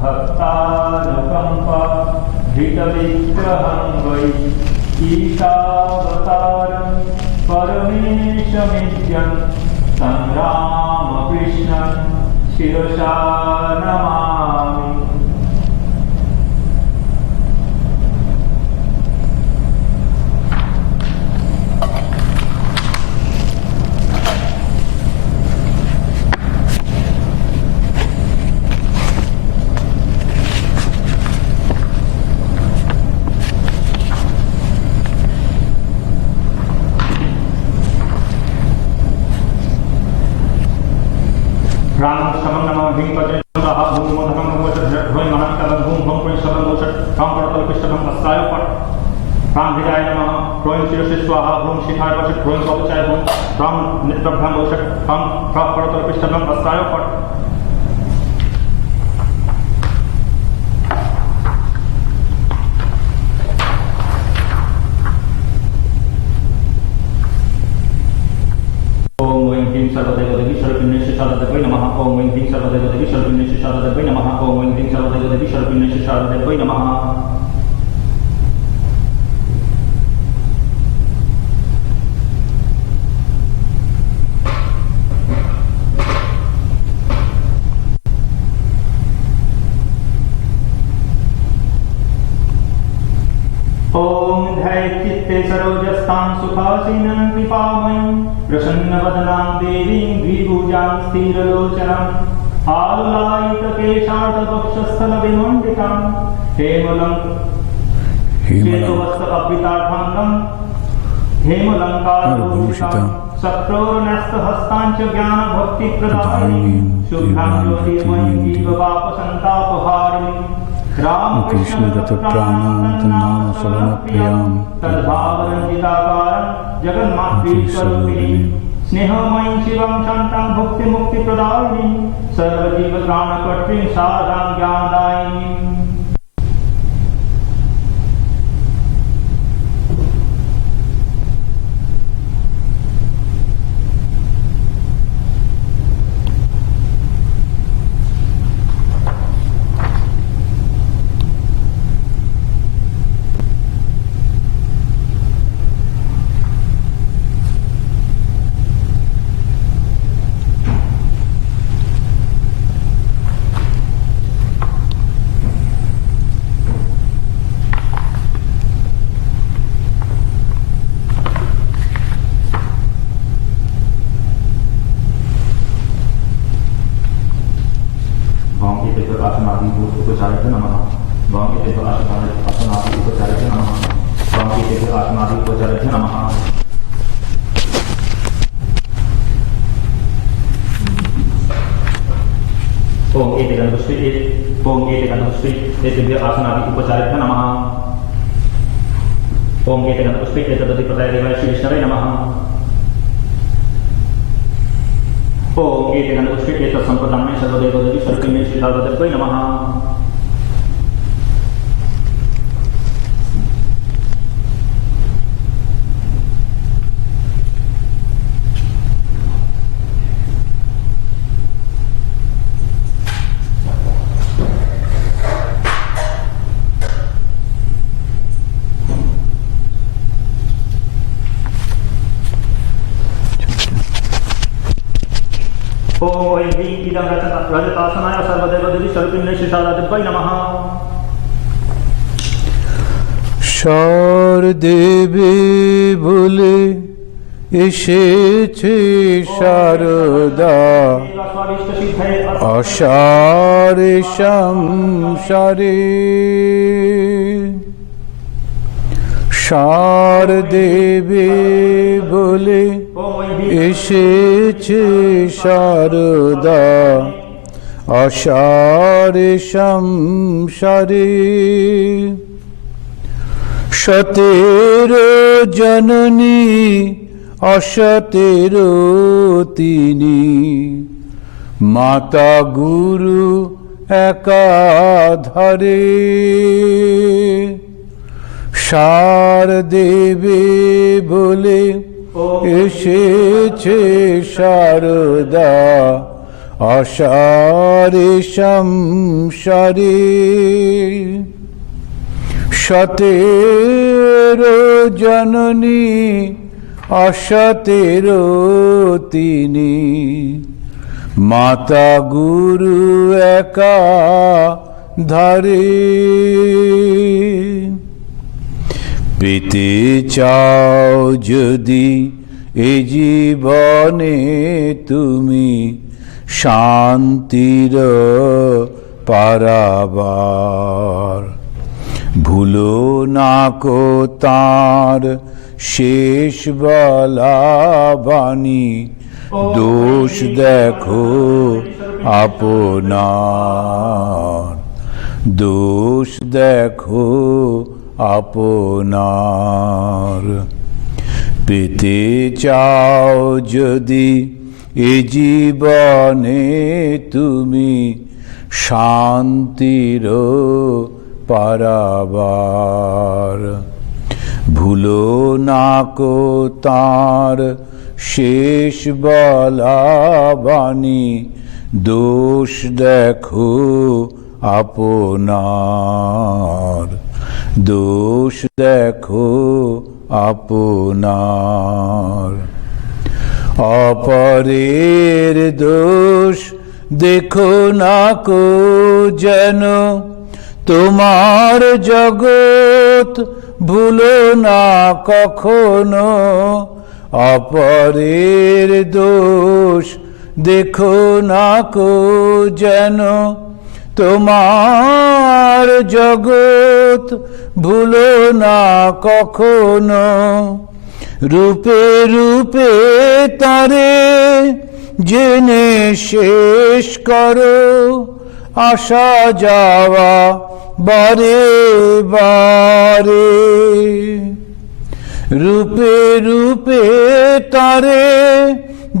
भक्तानुकंपा धृतविग्रहं वै ईशावतारं परमेशमित्यं तं रामकृष्णं शिरसा नमामि। राम शमन नमः भीम पदे सदा भूम मोदकं नमोचत ध्रोय महाकलं भूम भूम पुण्य शमन दोषट राम पड़तल कृष्णं अस्ताय पट राम हृदय नमः ह्रों शिरसे स्वाहा भूम शिखाय वशट ह्रों कवचाय भूम राम नेत्रभ्यां दोषट राम पड़तल कृष्णं अस्ताय पट। सर्वदेवदेवी सर्वपिण्येषु शारदादेवी नमः। ओम ऐं ह्रीं सर्वदेवदेवी सर्वपिण्येषु शारदादेवी नमः। ओम ऐं ह्रीं सर्वदेवदेवी सर्वपिण्येषु शारदादेवी नमः। ओम ध्यायचित्ते सरोजस्तां सुखासीनं कृपामयीं प्रसन्नवदनां देवीं द्विभुजां स्थिरलोचनां आललायितकेशार्धवक्षस्थलविमण्डितां श्वेतवस्त्रकपितार्थाङ्गं हेमलङ्कारभूषितां शक्रोर्न्यस्तहस्तां च ज्ञानभक्तिप्रदायिनीं शुभ्रां ज्योतिर्मयीं जीवपापसन्तापहारिणीं कृष्णगतप्राणां श्रवणप्रियां तद्भावरञ्जिताकारं जगन्मातृस्वरूपिणीं स्नेहमयीं शिवं शान्तां भुक्तिमुक्तिप्रदायिनीं सर्वजीवत्राणकर्त्रीं शारदां ज्ञानदायिनीं। उपचारित नमः। वांकिते आसनादि उपचारित नमः। वांकिते आसनादि उपचारित नमः। ओम एते गणपति ओम एते गणपति एतेभ्य आसनादि उपचारित नमः। ओम एते गणपति एतदधिपतये देवाय श्री विष्णवे नमः। ओम एते गणपति एतत्सम्प्रदाने सर्वदेवदेवी सर्वपिण्येषु शारदादेवी नमः। ओम ऐं ह्रीं इदं रजतासनाय सर्वदेवदेवी सर्वपिण्येषु शारदादेवी नमः। शारदेवी বলে এসেছে শারদা আষাঢ়ে সংসারে শারদেবী বলে এসেছে শারদা আষাঢ়ে সংসারে সতেরো জননী অসতেরো তিনি মাতা গুরু একাধারে শারদেবী বলে এসেছে শারদা अशारे संसारे सतेरो जननी असतेरो तिनी माता गुरु एका धारे পেতে চাও যদি এ জীবনে তুমি শান্তির পারাবার ভুলো না কো তাঁর শেষ বলা বাণী দোষ দেখো আপনার দোষ দেখো আপনার পেতে চাও যদি এ জীবনে তুমি শান্তির পারাবার ভুলো না কো তাঁর শেষ বলা বাণী দোষ দেখো আপনার দোষ দেখো আপনার অপরের দোষ দেখো না কো যেন তোমার জগৎ ভুলো না কখনো অপরের দোষ দেখো না কো যেন তোমার জগৎ ভুলো না কখনো রূপে রূপে তারে জেনে শেষ করো আসা যাওয়া বারে বারে রূপে রূপে তারে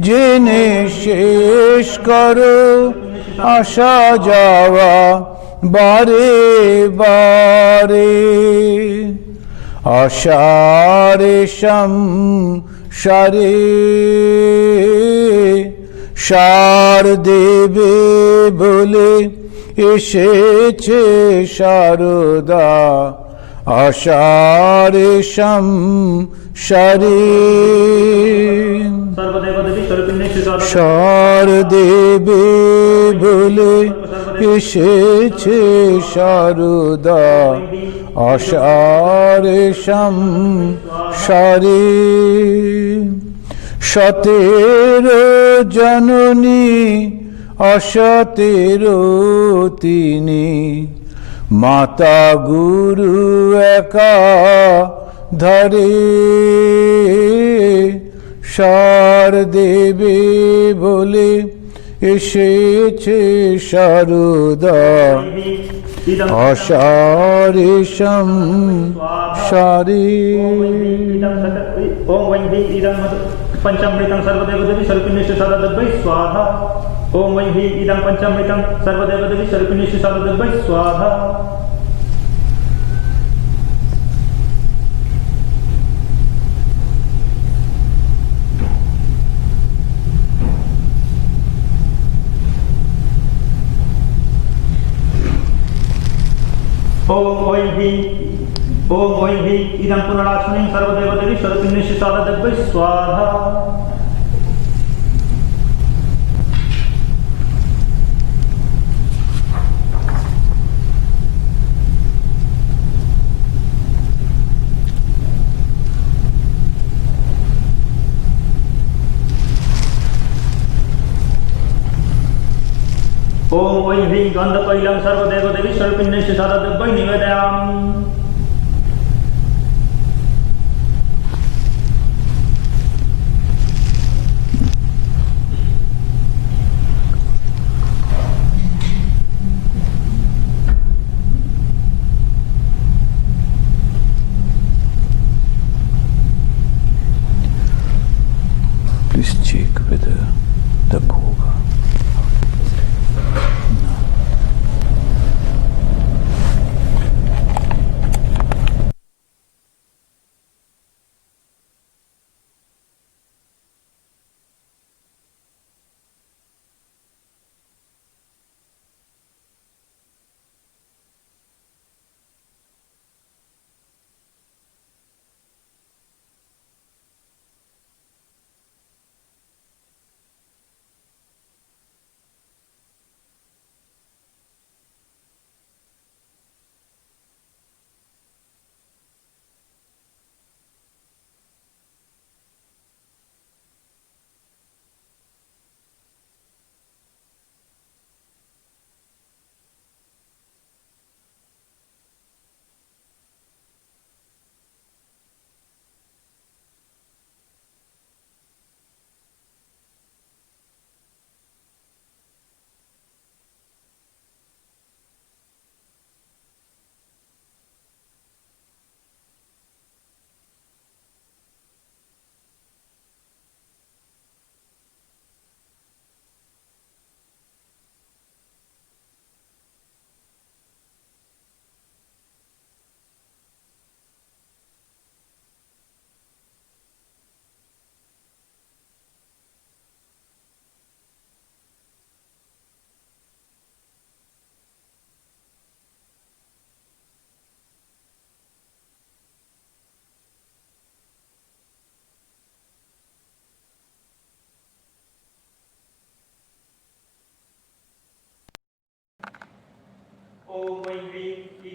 জেনে শেষ করো আসা যাওয়া বারে বারে অসারে সংসারে সার দেবে বলে এসেছে সারদা অসারে সংসারে সার দেবে বলে এসেছে সারদা অসারে সংসারে সতেরো জননী অসতেরো তিনি মাতা গুরু একা ধরে সার দেবে বলে এসেছে সারদা অসারে সংসারে ओम वैंधी इदं पंचामृतं सर्वदेवदेवी सर्वपिण्येषु सदादद्वै स्वाहा ओम वैंधी इदं पंचामृतं सर्वदेवदेवी सर्वपिण्येषु सदादद्वै स्वाहा ओम वैंधी इदं पुनराक्षणीं सर्वदेवदेवी सर्वपिण्येषु सदादद्वै स्वाहा ओम वैंधी गन्धतैलं सर्वदेवदेवी सर्वपिण्येषु सदादद्वै निवेदयामि Please check whether the bhoga.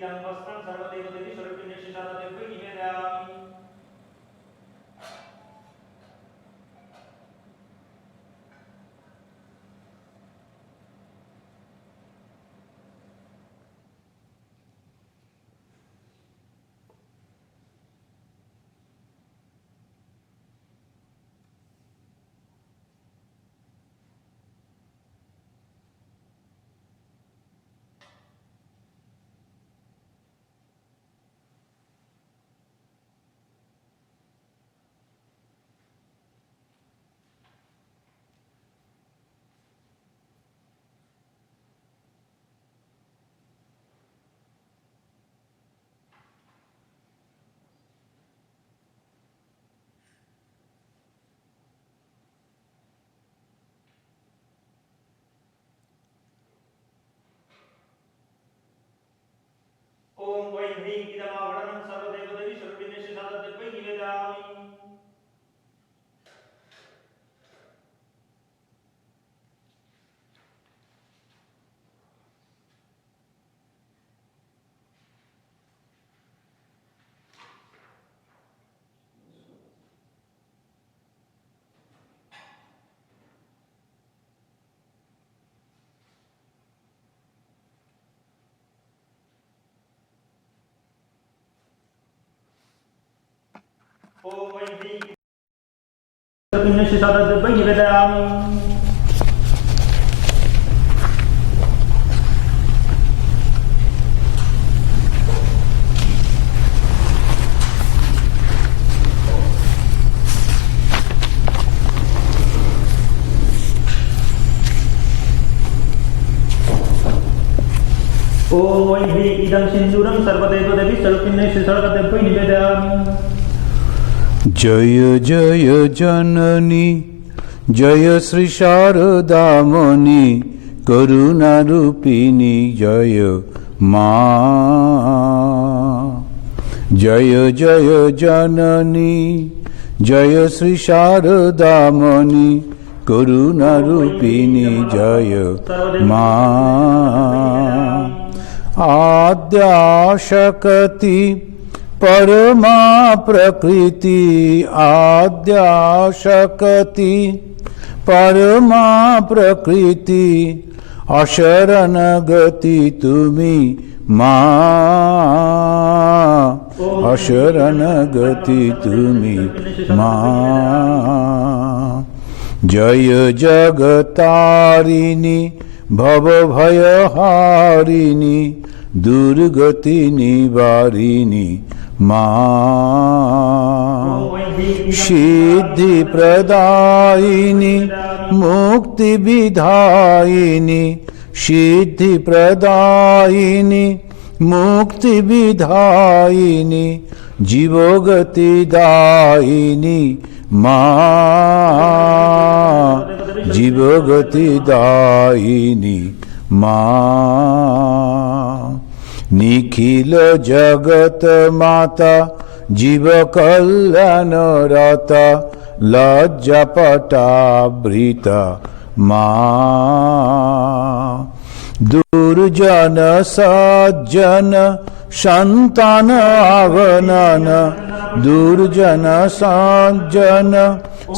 इदं वस्त्रं सर्वदेवदेवी स्वरूपिण्ये श्री शारदादेव्यै निवेदयामि। ओम वै ह्रीं इदमावरणं सर्वदेवदेवी स्वरूपिण्ये श्री शारदादेव्यै निवेदयामि। ओम वै ह्रीं स्वरूपिण्ये श्री शारदादेव्यै निवेदयामि। ओम वै ह्रीं इदं सिन्दूरं सर्वदेवदेवी स्वरूपिण्ये श्री शारदादेव्यै निवेदयामि। जय जय जननी जय श्री शारदामणि करुणा रूपिणी जय माँ। जय जय जननी जय श्री शारदामणि करुणा रूपिणी जय माँ। आद्याशक्ति परमा प्रकृति आद्याशक्ति परमा प्रकृति अशरण गति तुमी माँ। अशरण गति तुमी माँ। जय जगतारिणी भव भयहारिणी दुर्गति निवारिणी माँ। सिद्धि प्रदायिनी मुक्ति विधायिनी सिद्धि प्रदायिनी मुक्ति विधायिनी जीवोगति दायिनी माँ। जीवोगति दायिनी माँ। निखिल जगत माता जीव कल्याण रता लज्जापटावृता माँ। दुर्जन सज्जन संतान आगनन दुर्जन सज्जन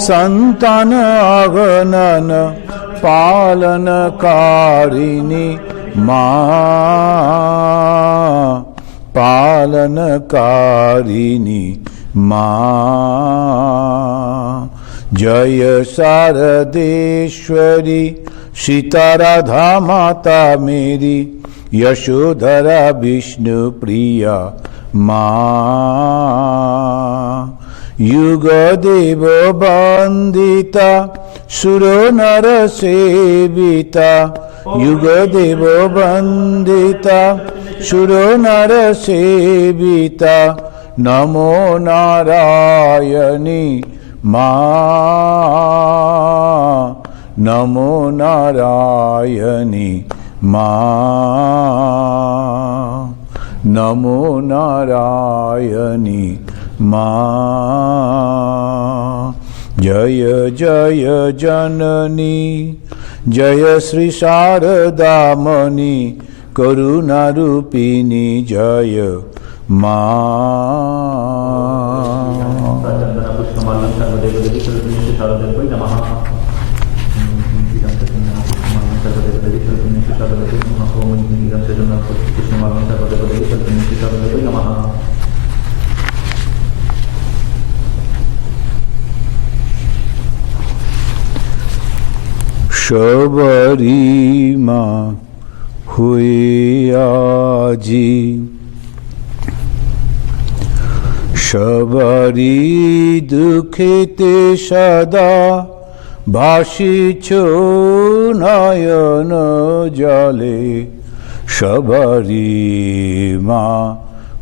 संतान आगनन पालनकारिणी माँ। पालनकारिणी माँ। जय शारदेश्वरी सीताराधा माता मेरी यशोधरा विष्णु प्रिया माँ। युगदेव वंदिता सुरो नर सेविता युगदेव वंदिता सुरो नर सेविता नमो नारायणी माँ। नमो नारायणी माँ। नमो नारायणी माँ। जय जय जननी जय Shri Sharadamani Karunarupini Jaya Ma. चंदन पुष्पमालं सर्वदेवदेवी सर्वज्ञेश शारदेवै नमः। सर्वदेवदेवी सर्वज्ञेश शारदेवै नमः। ओम नीलम चंदन पुष्पमालं सर्वदेवदेवी सर्वज्ञेश शारदेवै नमः। शबरी माँ हुए आजी शबरी दुखिते सदा भाषिछो नयन जले शबरी माँ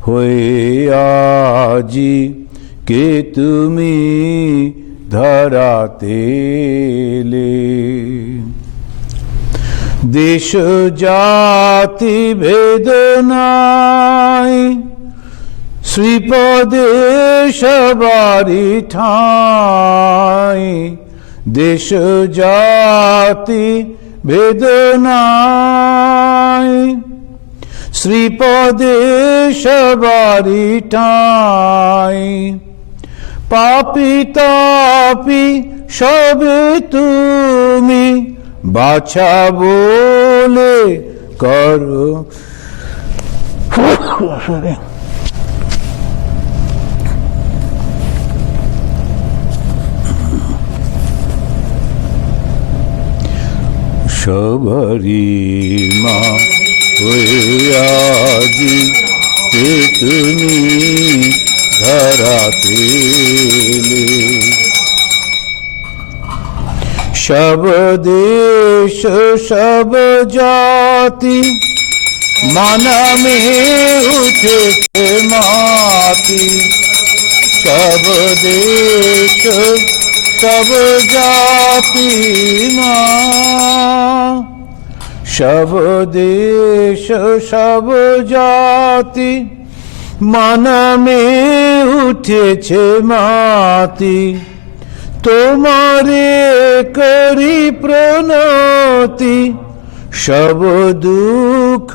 हुए आजी के तुमी धराते ले देश जाति भेद নাই শ্রীপদে সবারি ঠাই দেশ জাতি ভেদ নাই শ্রীপদে সবারি ঠাই পাপি তাপি সবে তুমি বাছা বলে করো সবারি মা হয়ে আজি কে তুমি ধরাতে সব দেশ সব জাতি মানামে উঠেছে মাতি সব দেশ সব জাতি মা সব দেশ সব জাতি মানামে উঠেছে মাতি তোমারে করি প্রণতি সব দুঃখ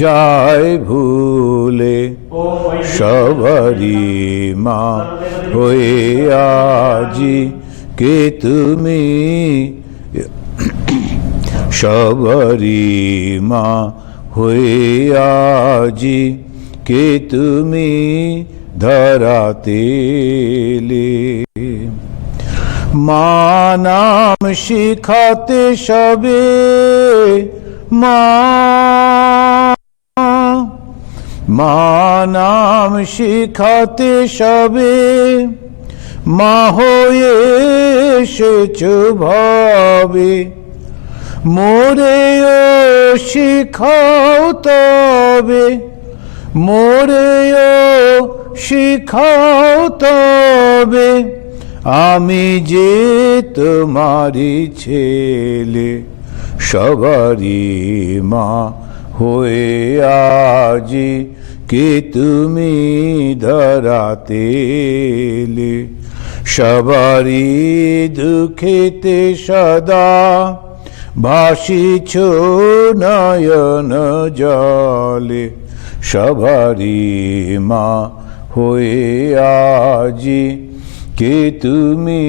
যায় ভুলে সবারি মা হয়ে আজি কে তুমি সবারি মা হয়ে আজি কে তুমি ধরাতে লে মা নাম শিখাতে সবে মা নাম শিখাতে সবে মা হয়ে এসেছ ভাবে মোরেও শিখাও তবে মোরেও শিখাও তবে আমি যে তোমারি ছেলে সবারি মা হয়ে আজি কে তুমি ধরাতে এলে সবারি দুঃখেতে সদা ভাসিছ নয়ন জলে সবারি মা হয়ে আজি কে তুমি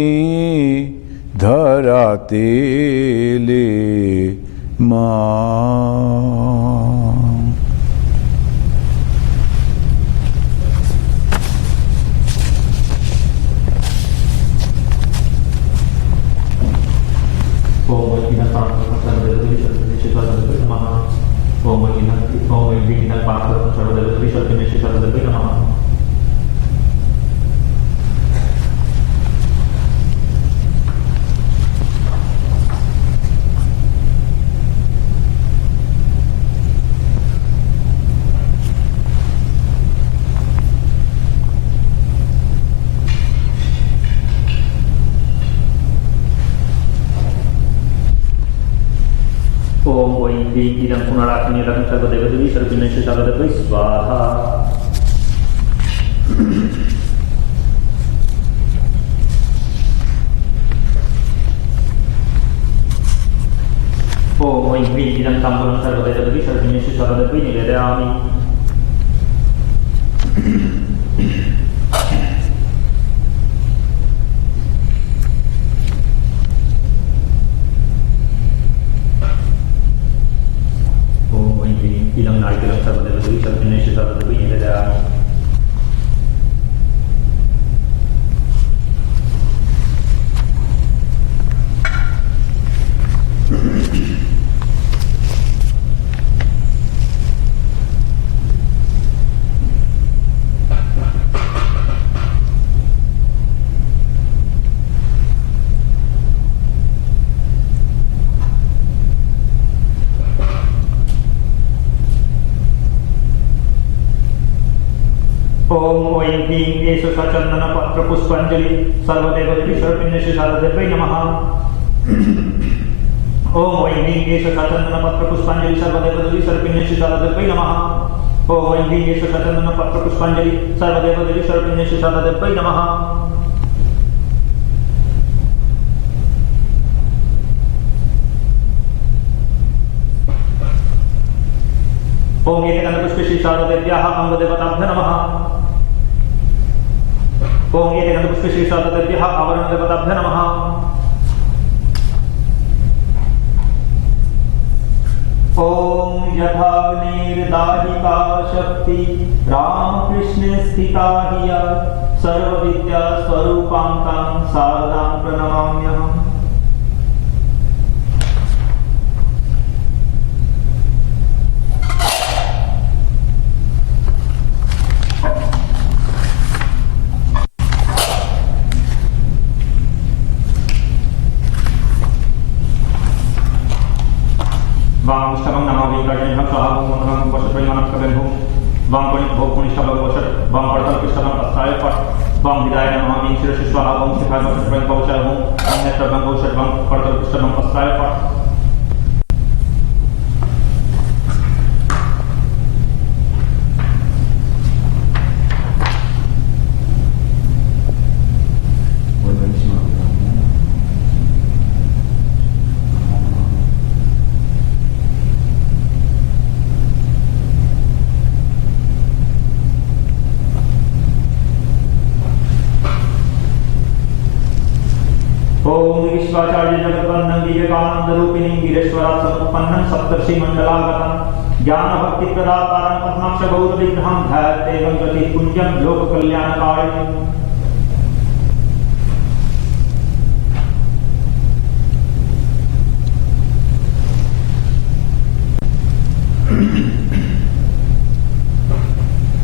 ধরাতে এলে মা। ओम वै दीर्घं पुनरात्मनीयं सर्वदेवदेवी सर्वज्ञेश शारदेवै स्वाहा। ओम वै ह्रीं इदं ताम्बूलं सर्वदेवदेवी सर्वज्ञेषु सर्वदेवै निवेदयामि। ॐ ऐं ह्रीं इदं नारिकेलं सर्वदेवदेवी सर्वज्ञेषु सर्वदेवै निवेदयामि। ओम ऐं ह्रीं एष सचन्दनपत्रपुष्पाञ्जलि सर्वदेवदेवी सर्वज्ञेषु सर्वदेवै नमः। ओम ऐं ह्रीं एष सचन्दनपत्रपुष्पाञ्जलि सर्वदेवदेवी सर्वज्ञेषु सर्वदेवै नमः। ओम ऐं ह्रीं एष सचन्दनपत्रपुष्पाञ्जलि सर्वदेवदेवी सर्वज्ञेषु सर्वदेवै नमः। ओम एतगन्धपुष्पे शारदेभ्यः अङ्गदेवताभ्यो नमः। ओम एतगन्धपुष्पे शारदेभ्यः आवरणदेवताभ्यो नमः। ओम यथाग्निर्दाहिका शक्ति रामकृष्णे स्थिता हिया सर्वविद्या स्वरूपाङ्कां शारदां प्रणमाम्यहम्। वाम इष्टवं नमः वेंकटेशं स्वाहा ओम वशत्रयमानकवेभो वाम पुनिष्ठवं वशत वाम पड़तलपिष्टवं अस्ताय पट वाम विदाय नमः वीं शिरसि स्वाहा ओम शिखाय वशत्रयं पवचय ओम नेत्रवं वशत वाम पड़तलपिष्टवं अस्ताय पट। ओम विश्वाचार्य जगद्वंदनं विवेकानंदरूपिणीं वीरेश्वरात् समुत्पन्नं सप्तर्षिमण्डलागतं ज्ञानभक्तिप्रदातारं पद्माक्षगौरविग्रहं ध्यायेदेवं गतिपुञ्जं लोककल्याणकारिणीम्।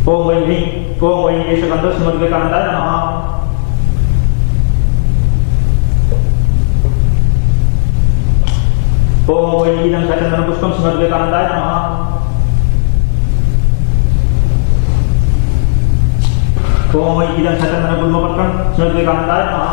ओम वै ह्रीं ओम वै एष गन्धः श्रीमद्विवेकानन्दाय नमः। ओम वै इदं सचन्दनपुष्पं श्रीमद्विवेकानन्दाय नमः। ओम वै इदं सचन्दनगुल्मपत्रं श्रीमद्विवेकानन्दाय नमः।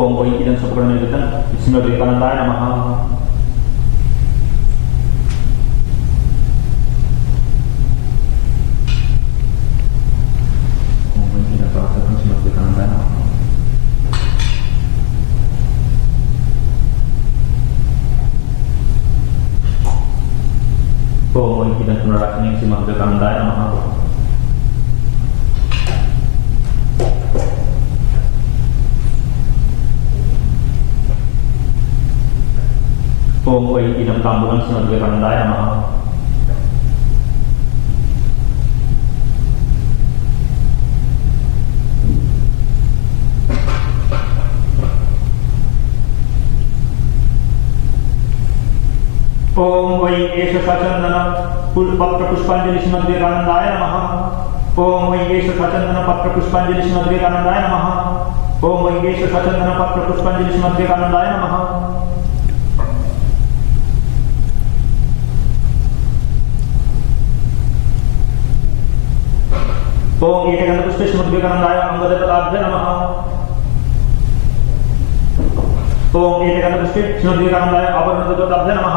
ओम वै इदं सुपर्णयुतं श्रीमद्विवेकानन्दाय नमः। ओम वै इदं प्राप्तं श्रीमद्विवेकानन्दाय नमः। ओम वै इदं पुनरात्मने श्रीमद्विवेकानन्दाय नमः। ओम वै इदं ताम्बूलं श्रीमद्विवेकानन्दाय नमः। ओम वै एष सचन्दन पत्रपुष्पाञ्जलि श्रीमद्विवेकानन्दाय नमः। ओम वै एष सचन्दन पत्रपुष्पाञ्जलि श्रीमद्विवेकानन्दाय नमः। ओम वै एष सचन्दन पत्रपुष्पाञ्जलि श्रीमद्विवेकानन्दाय नमः। ओम एकगन्धपुष्पे श्रीमद्विवेकानन्दाय अंगदपदाभ्य नमः। ओम एकगन्धपुष्पे श्रीमद्विवेकानन्दाय आभरणदपदाभ्य नमः।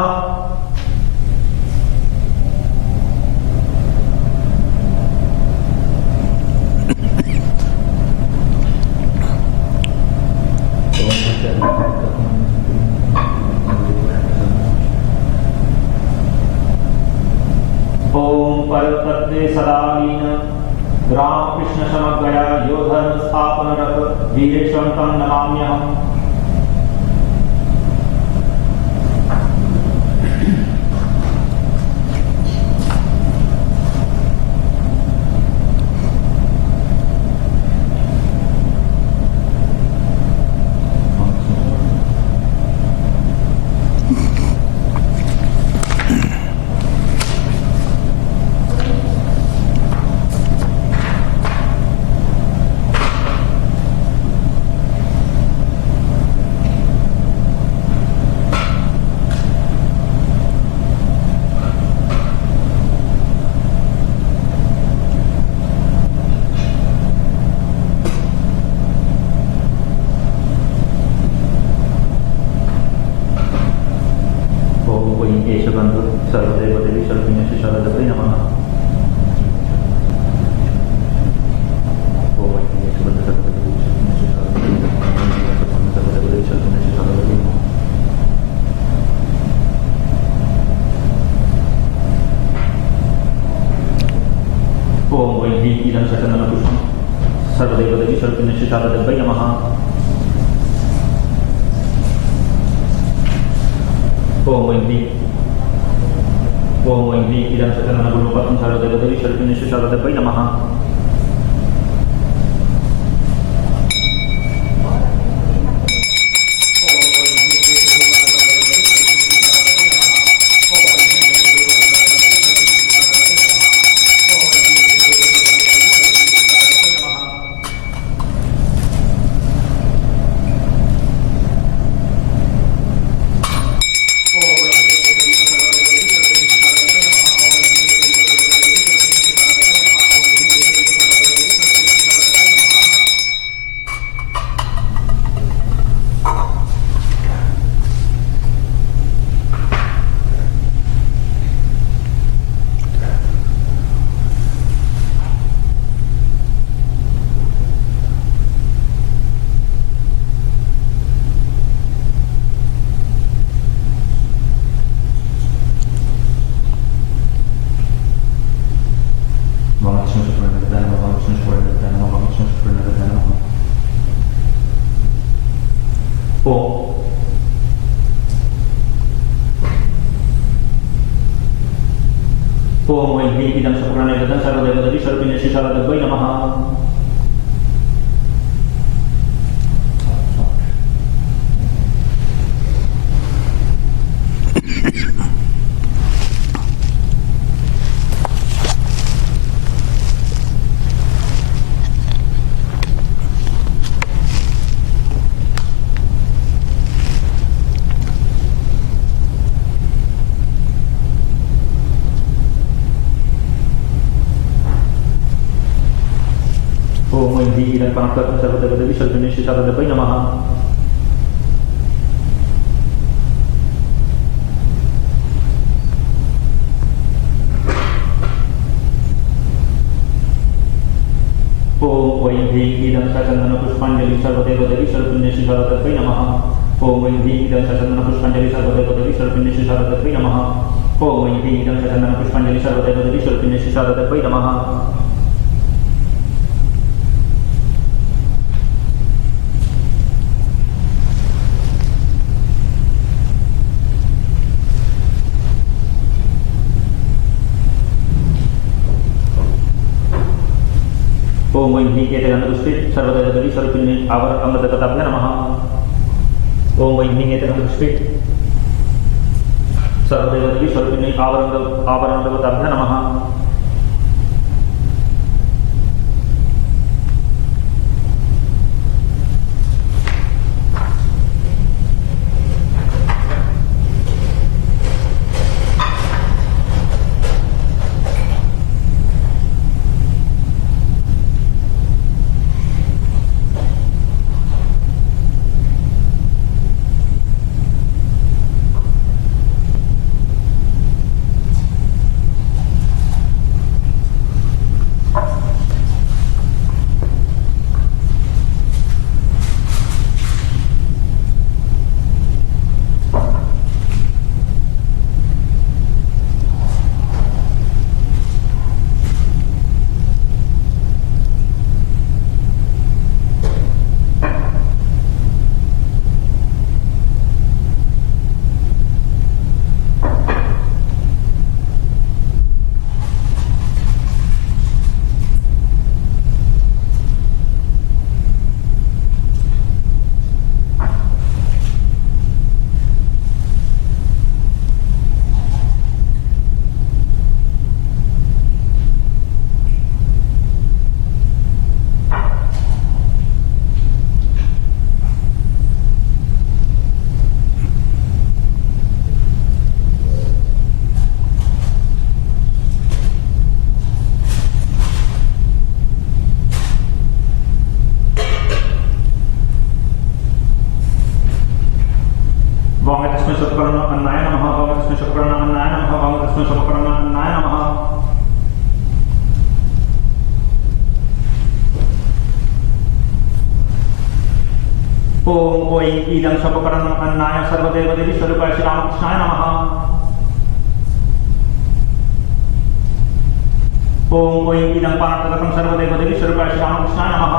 ओम परतत्वे सदालीन रामकृष्ण समग्रया यो धर्म स्थापन रत वीरेशं तं नमाम्यहम्। सर्वदेवदेवी सर्वज्ञस्य शारदायै नमः। ओम वैष्णवेश बंध सर्वदेवी सर्वज्ञस्य शारदायै नमः। सर्वदेवदेवी सर्वज्ञस्य शारदायै नमः। ओम वैष्णवी इदं सचन्दनपुष्पं सर्वदेवदेवी सर्वज्ञस्य शारदायै नमः। ओम वैष्णवी इदं सचन्दनपुष्पं सर्वदेवदेवी सर्वज्ञस्य शारदायै नमः। ओम वैष्णवी इदं सपुराणेदं सर्वदेवदेवी सर्वज्ञस्य शारदायै नमः। ओम वैष्णवी इदं पाणिपादं सर्वदेवदेवी सर्वज्ञस्य शारदायै नमः। ओम वैष्णवी इदं सचन्दनपुष्पाञ्जलि सर्वदेवदेवी सर्वज्ञस्य शारदायै नमः। ओम वैष्णवी इदं सचन्दनपुष्पाञ्जलि सर्वदेवदेवी सर्वज्ञस्य शारदायै नमः। ओम वैष्णवी इदं सचन्दनपुष्पाञ्जलि सर्वदेवदेवी सर्वज्ञस्य शारदायै नमः। ओम वै ह्रीं एतगन्धपुष्पे सर्वदेवदेवी स्वरूपिण्यै अमृतकथाभ्य नमः। ओम वै ह्रीं एतगन्धपुष्पे सर्वदेवदेवी स्वरूपिण्यै आवरणदेवताभ्य नमः। वांगतस्मै शुक्रान्नाय नमः। वांगतस्मै शुक्रान्नाय नमः। वांगतस्मै शुक्रान्नाय नमः। ओम ऐं इदं शुक्रान्नाय सर्वदेवदेवी स्वरूपाय श्री रामकृष्णाय नमः। ओम ऐं इदं पार्थतकं सर्वदेवदेवी स्वरूपाय श्री रामकृष्णाय नमः।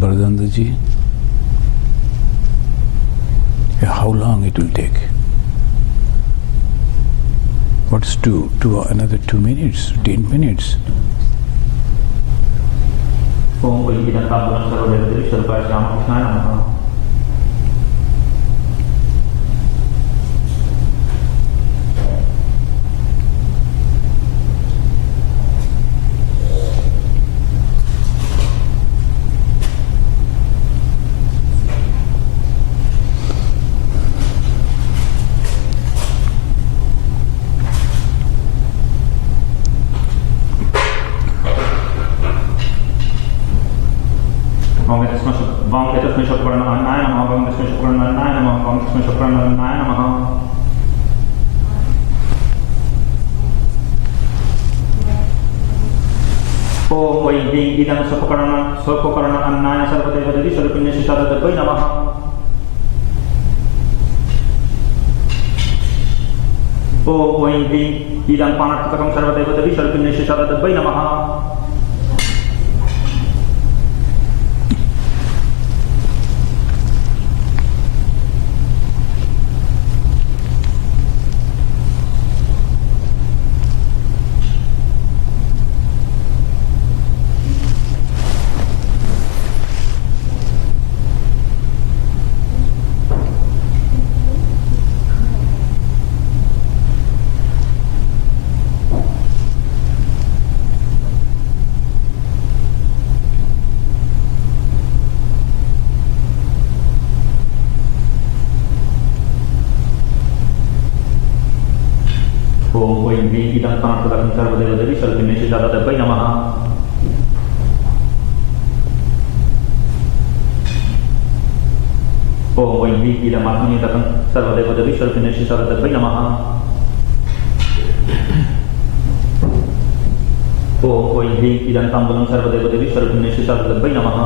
Bharadhandaji, how long it will take? What's another 2 minutes, 10 minutes? ओम वै इदं ताम्बूलं सर्वदेवदेवी स्वरूपाय श्री रामकृष्णाय नमः। वांगतस्मै शुक्रान्नाय नमः। वांगतस्मै शुक्रान्नाय नमः। वांगतस्मै शुक्रान्नाय नमः। ओम वै ह्रीं इदं शुक्रान्नाय सर्वदेवदेवी स्वरूपिण्यै श्री शारदादेव्यै नमः। ओम वै ह्रीं इदं पार्थतकं सर्वदेवदेवी स्वरूपिण्यै श्री शारदादेव्यै नमः। अर्पणार्थं सर्वदेवदेवी स्वरूपिण्यै श्री शारदादेव्यै नमः। ओम वै ह्रीं इदमात्मनीयतकं सर्वदेवदेवी स्वरूपिण्यै श्री शारदादेव्यै नमः। ओम वै ह्रीं इदं ताम्बूलं सर्वदेवदेवी स्वरूपिण्यै श्री शारदादेव्यै नमः।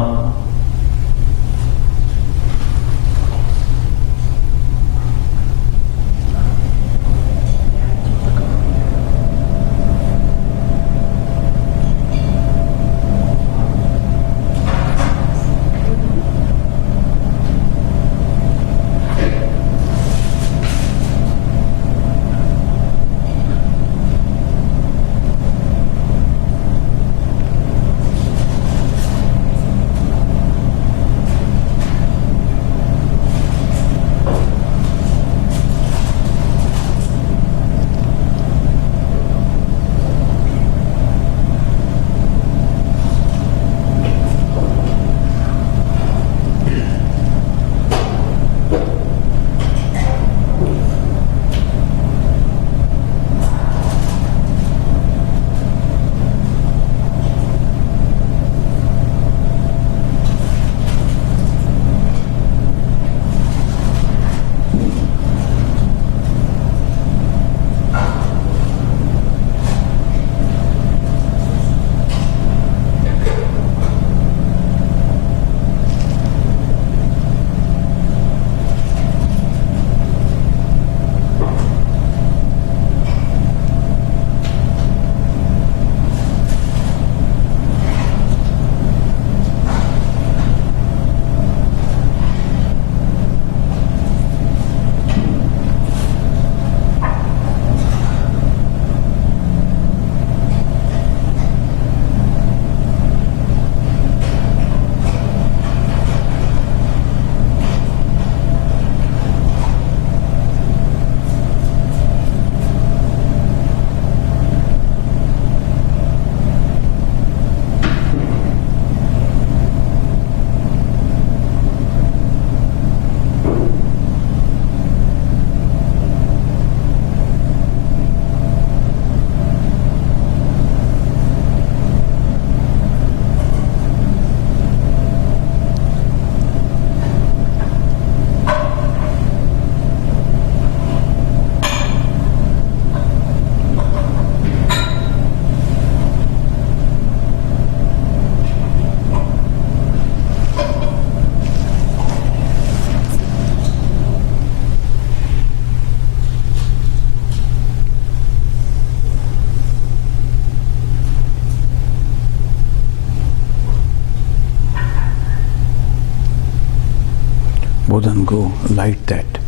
Bodhan, go light that.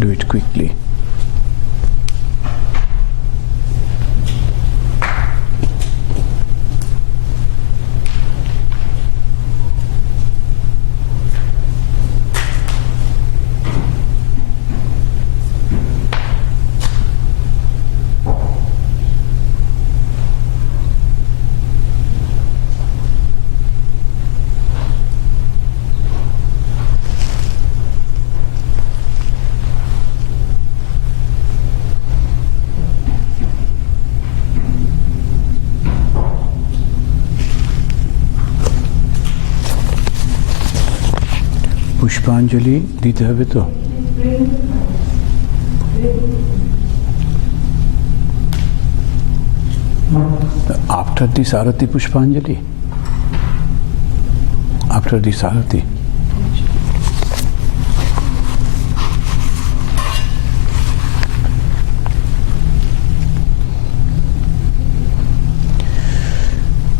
Do it quickly. পুষ্পাঞ্জলি দিতে হবে তো? After this arati pushpanjali? After this arati?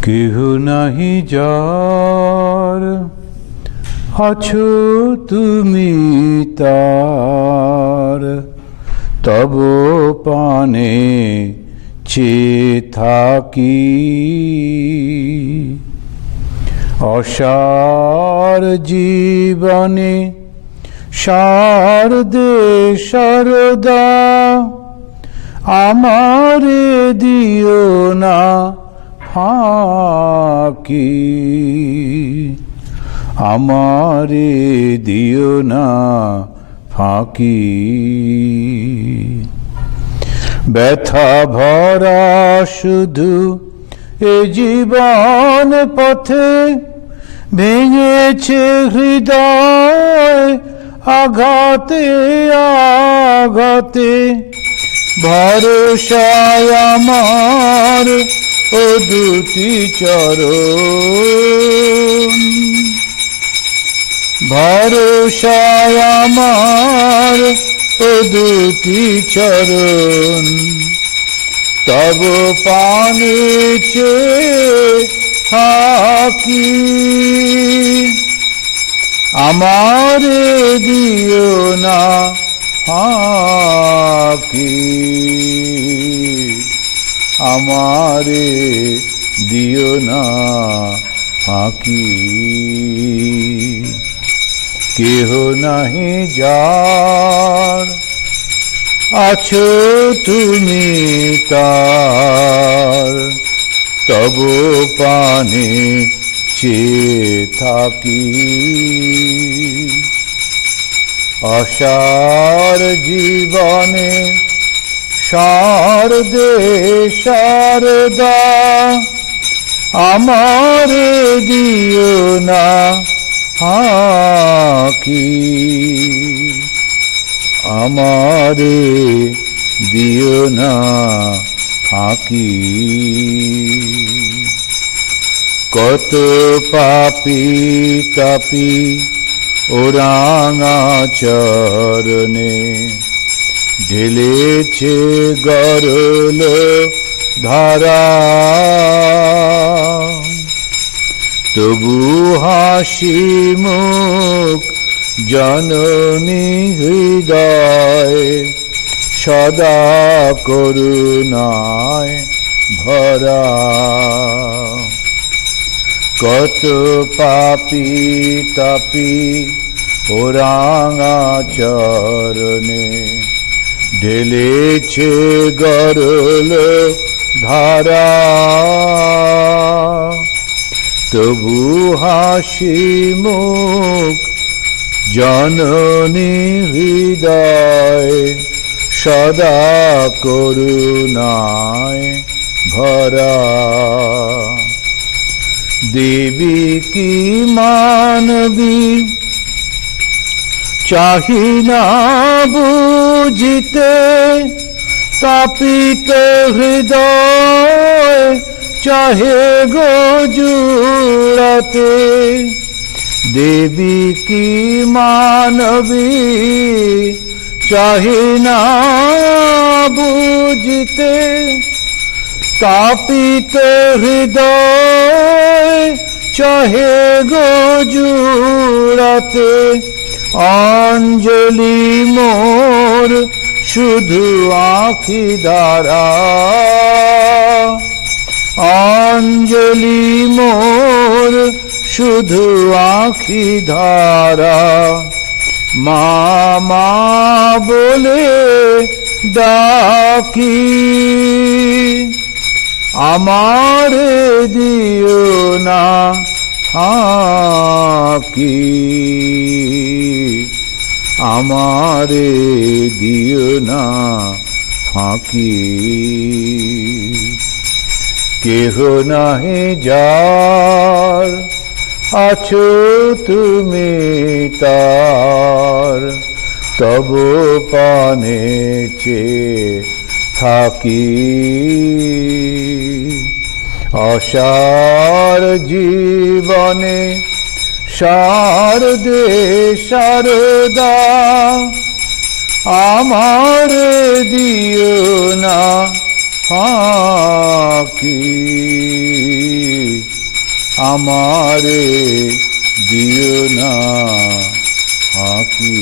কেহ নাহি যার আছো তুমি তার, তব পানে চেয়ে থাকি। অসার জীবনে সার দে সারদা, আমারে দিও না ফাঁকি। আমারে দিও না ফাঁকি। ব্যথা ভরা শুধু এ জীবন পথে, ভেঙেছে হৃদয় আঘাতে আঘাতে। ভরসায় আমার ও দুটি চরণ, ভরসায় আমার ও দুটি চরণ। তব পানে চেয়ে থাকি, আমারে দিও না ফাঁকি। আমারে দিও না ফাঁকি। কেহ নাহি যার, আছো তুমি তার। তব পানে চেয়ে থাকি, অসার জীবনে শারদে শারদা। আমারে দিও না ফাঁকি। আমারে দিও না ফাঁকি। কত পাপী তাপী ওরাঙা চরণে, ঢেলেছে গরল ধারা। তবু হাসি মুখ জননী হৃদয়, সদা করুণায় ভরা। কত পাপী তাপী ওরাঙা চরণে, ঢেলেছে গরল ধারা। তবু হাসি মুখ জননী হৃদয়, সদা করুণায় ভরা। দেবী কি মানবী চাহি না বুঝিতে, তাপিত হৃদয় চাহে গো জুড়াতে। দেবী কি মানবী চাহি না বুঝিতে, তাপিত হৃদয় চাহে গো জুড়াতে। অঞ্জলি মোর শুধু আঁখি দ্বারা, অঞ্জলি মোর শুধু আঁখি ধারা। মা মা বলে ডাকি, আমারে দিও না ফাঁকি। আমারে দিও না ফাঁকি। কেহ নাহি যার, আছো তুমি তার। তব পানে চেয়ে থাকি, অসার জীবনে শারদে শারদা। আমার দিও না ফাঁকি। আমারে দিও না ফাঁকি।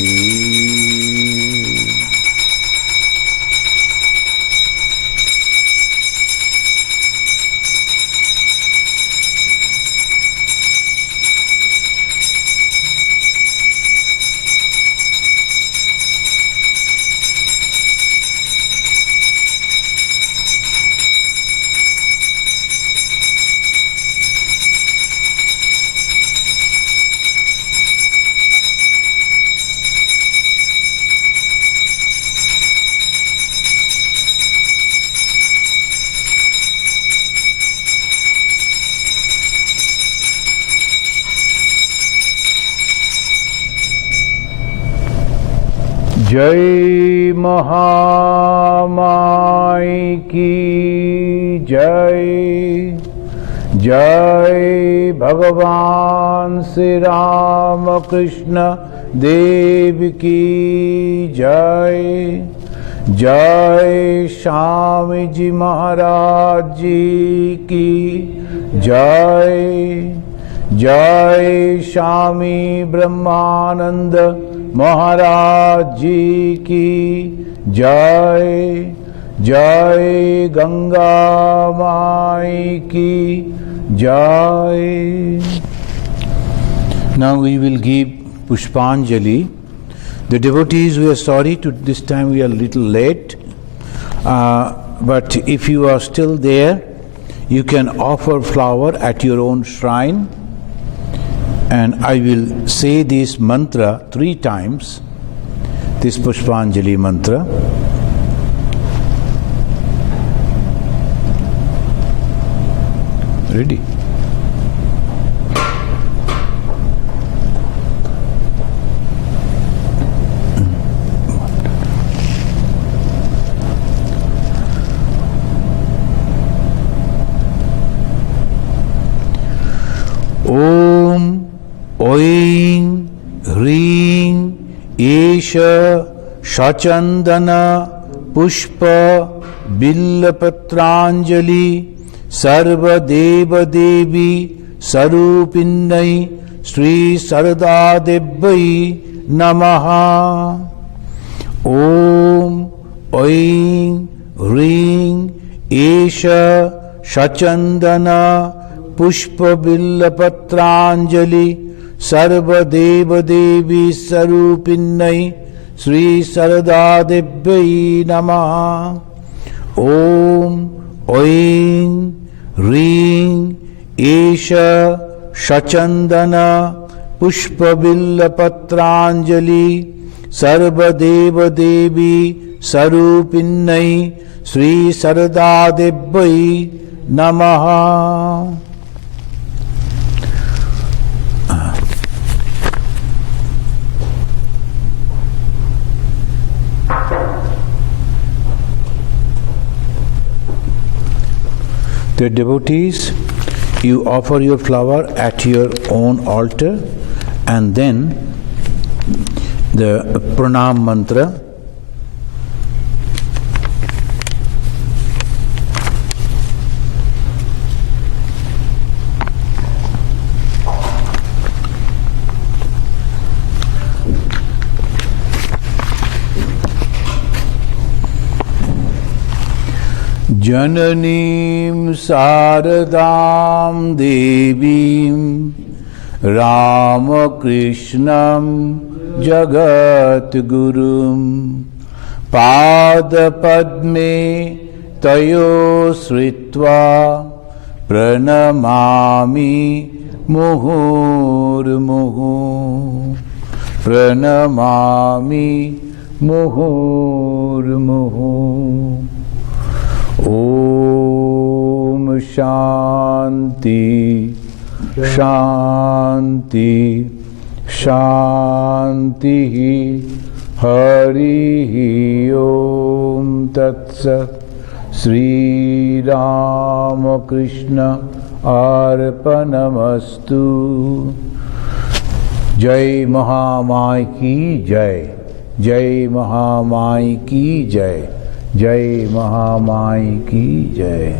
जय महामाई की जय। जय भगवान श्री राम कृष्ण देव की जय। जय स्वामी जी महाराज जी की जय। जय स्वामी ब्रह्मानंद महाराज जी की जय। जय गंगा माई की जय। Now we will give Pushpanjali. The devotees, we are sorry to this time we are a little late, but if you are still there, you can offer flower at your own shrine, and I will say this mantra 3 times, this Pushpanjali mantra. Ready? Om Oing Hring Esha Shachandana Pushpa Billapatranjali Sarva Deva Devi Sarupinnai Sri Sarada Devai Namaha. Om Oing Hring Esha Shachandana Pushpa Billapatranjali Sarva Deva Devi Sarupinnai Sri Sarada Devai Namaha. Om Oing Hring Esha Shachandana Pushpa Billapatranjali Sarva Deva Devi Sarupinnai Sri Sarada Devai Namaha. The devotees, you offer your flower at your own altar, and then the pranam mantra. Jananim Saradam Devim Ramakrishnam Jagat Gurum Pada Padme Tayo Sritva Pranamami Muhur Muhu. Pranamami Muhur Muhu. Om Shanti Shanti Shanti Hari Om Tat Sat. Sri Ramakrishna Arpanamastu. Jai Mahamai ki jai. Jai Mahamai ki jai. जय महामाई की जय।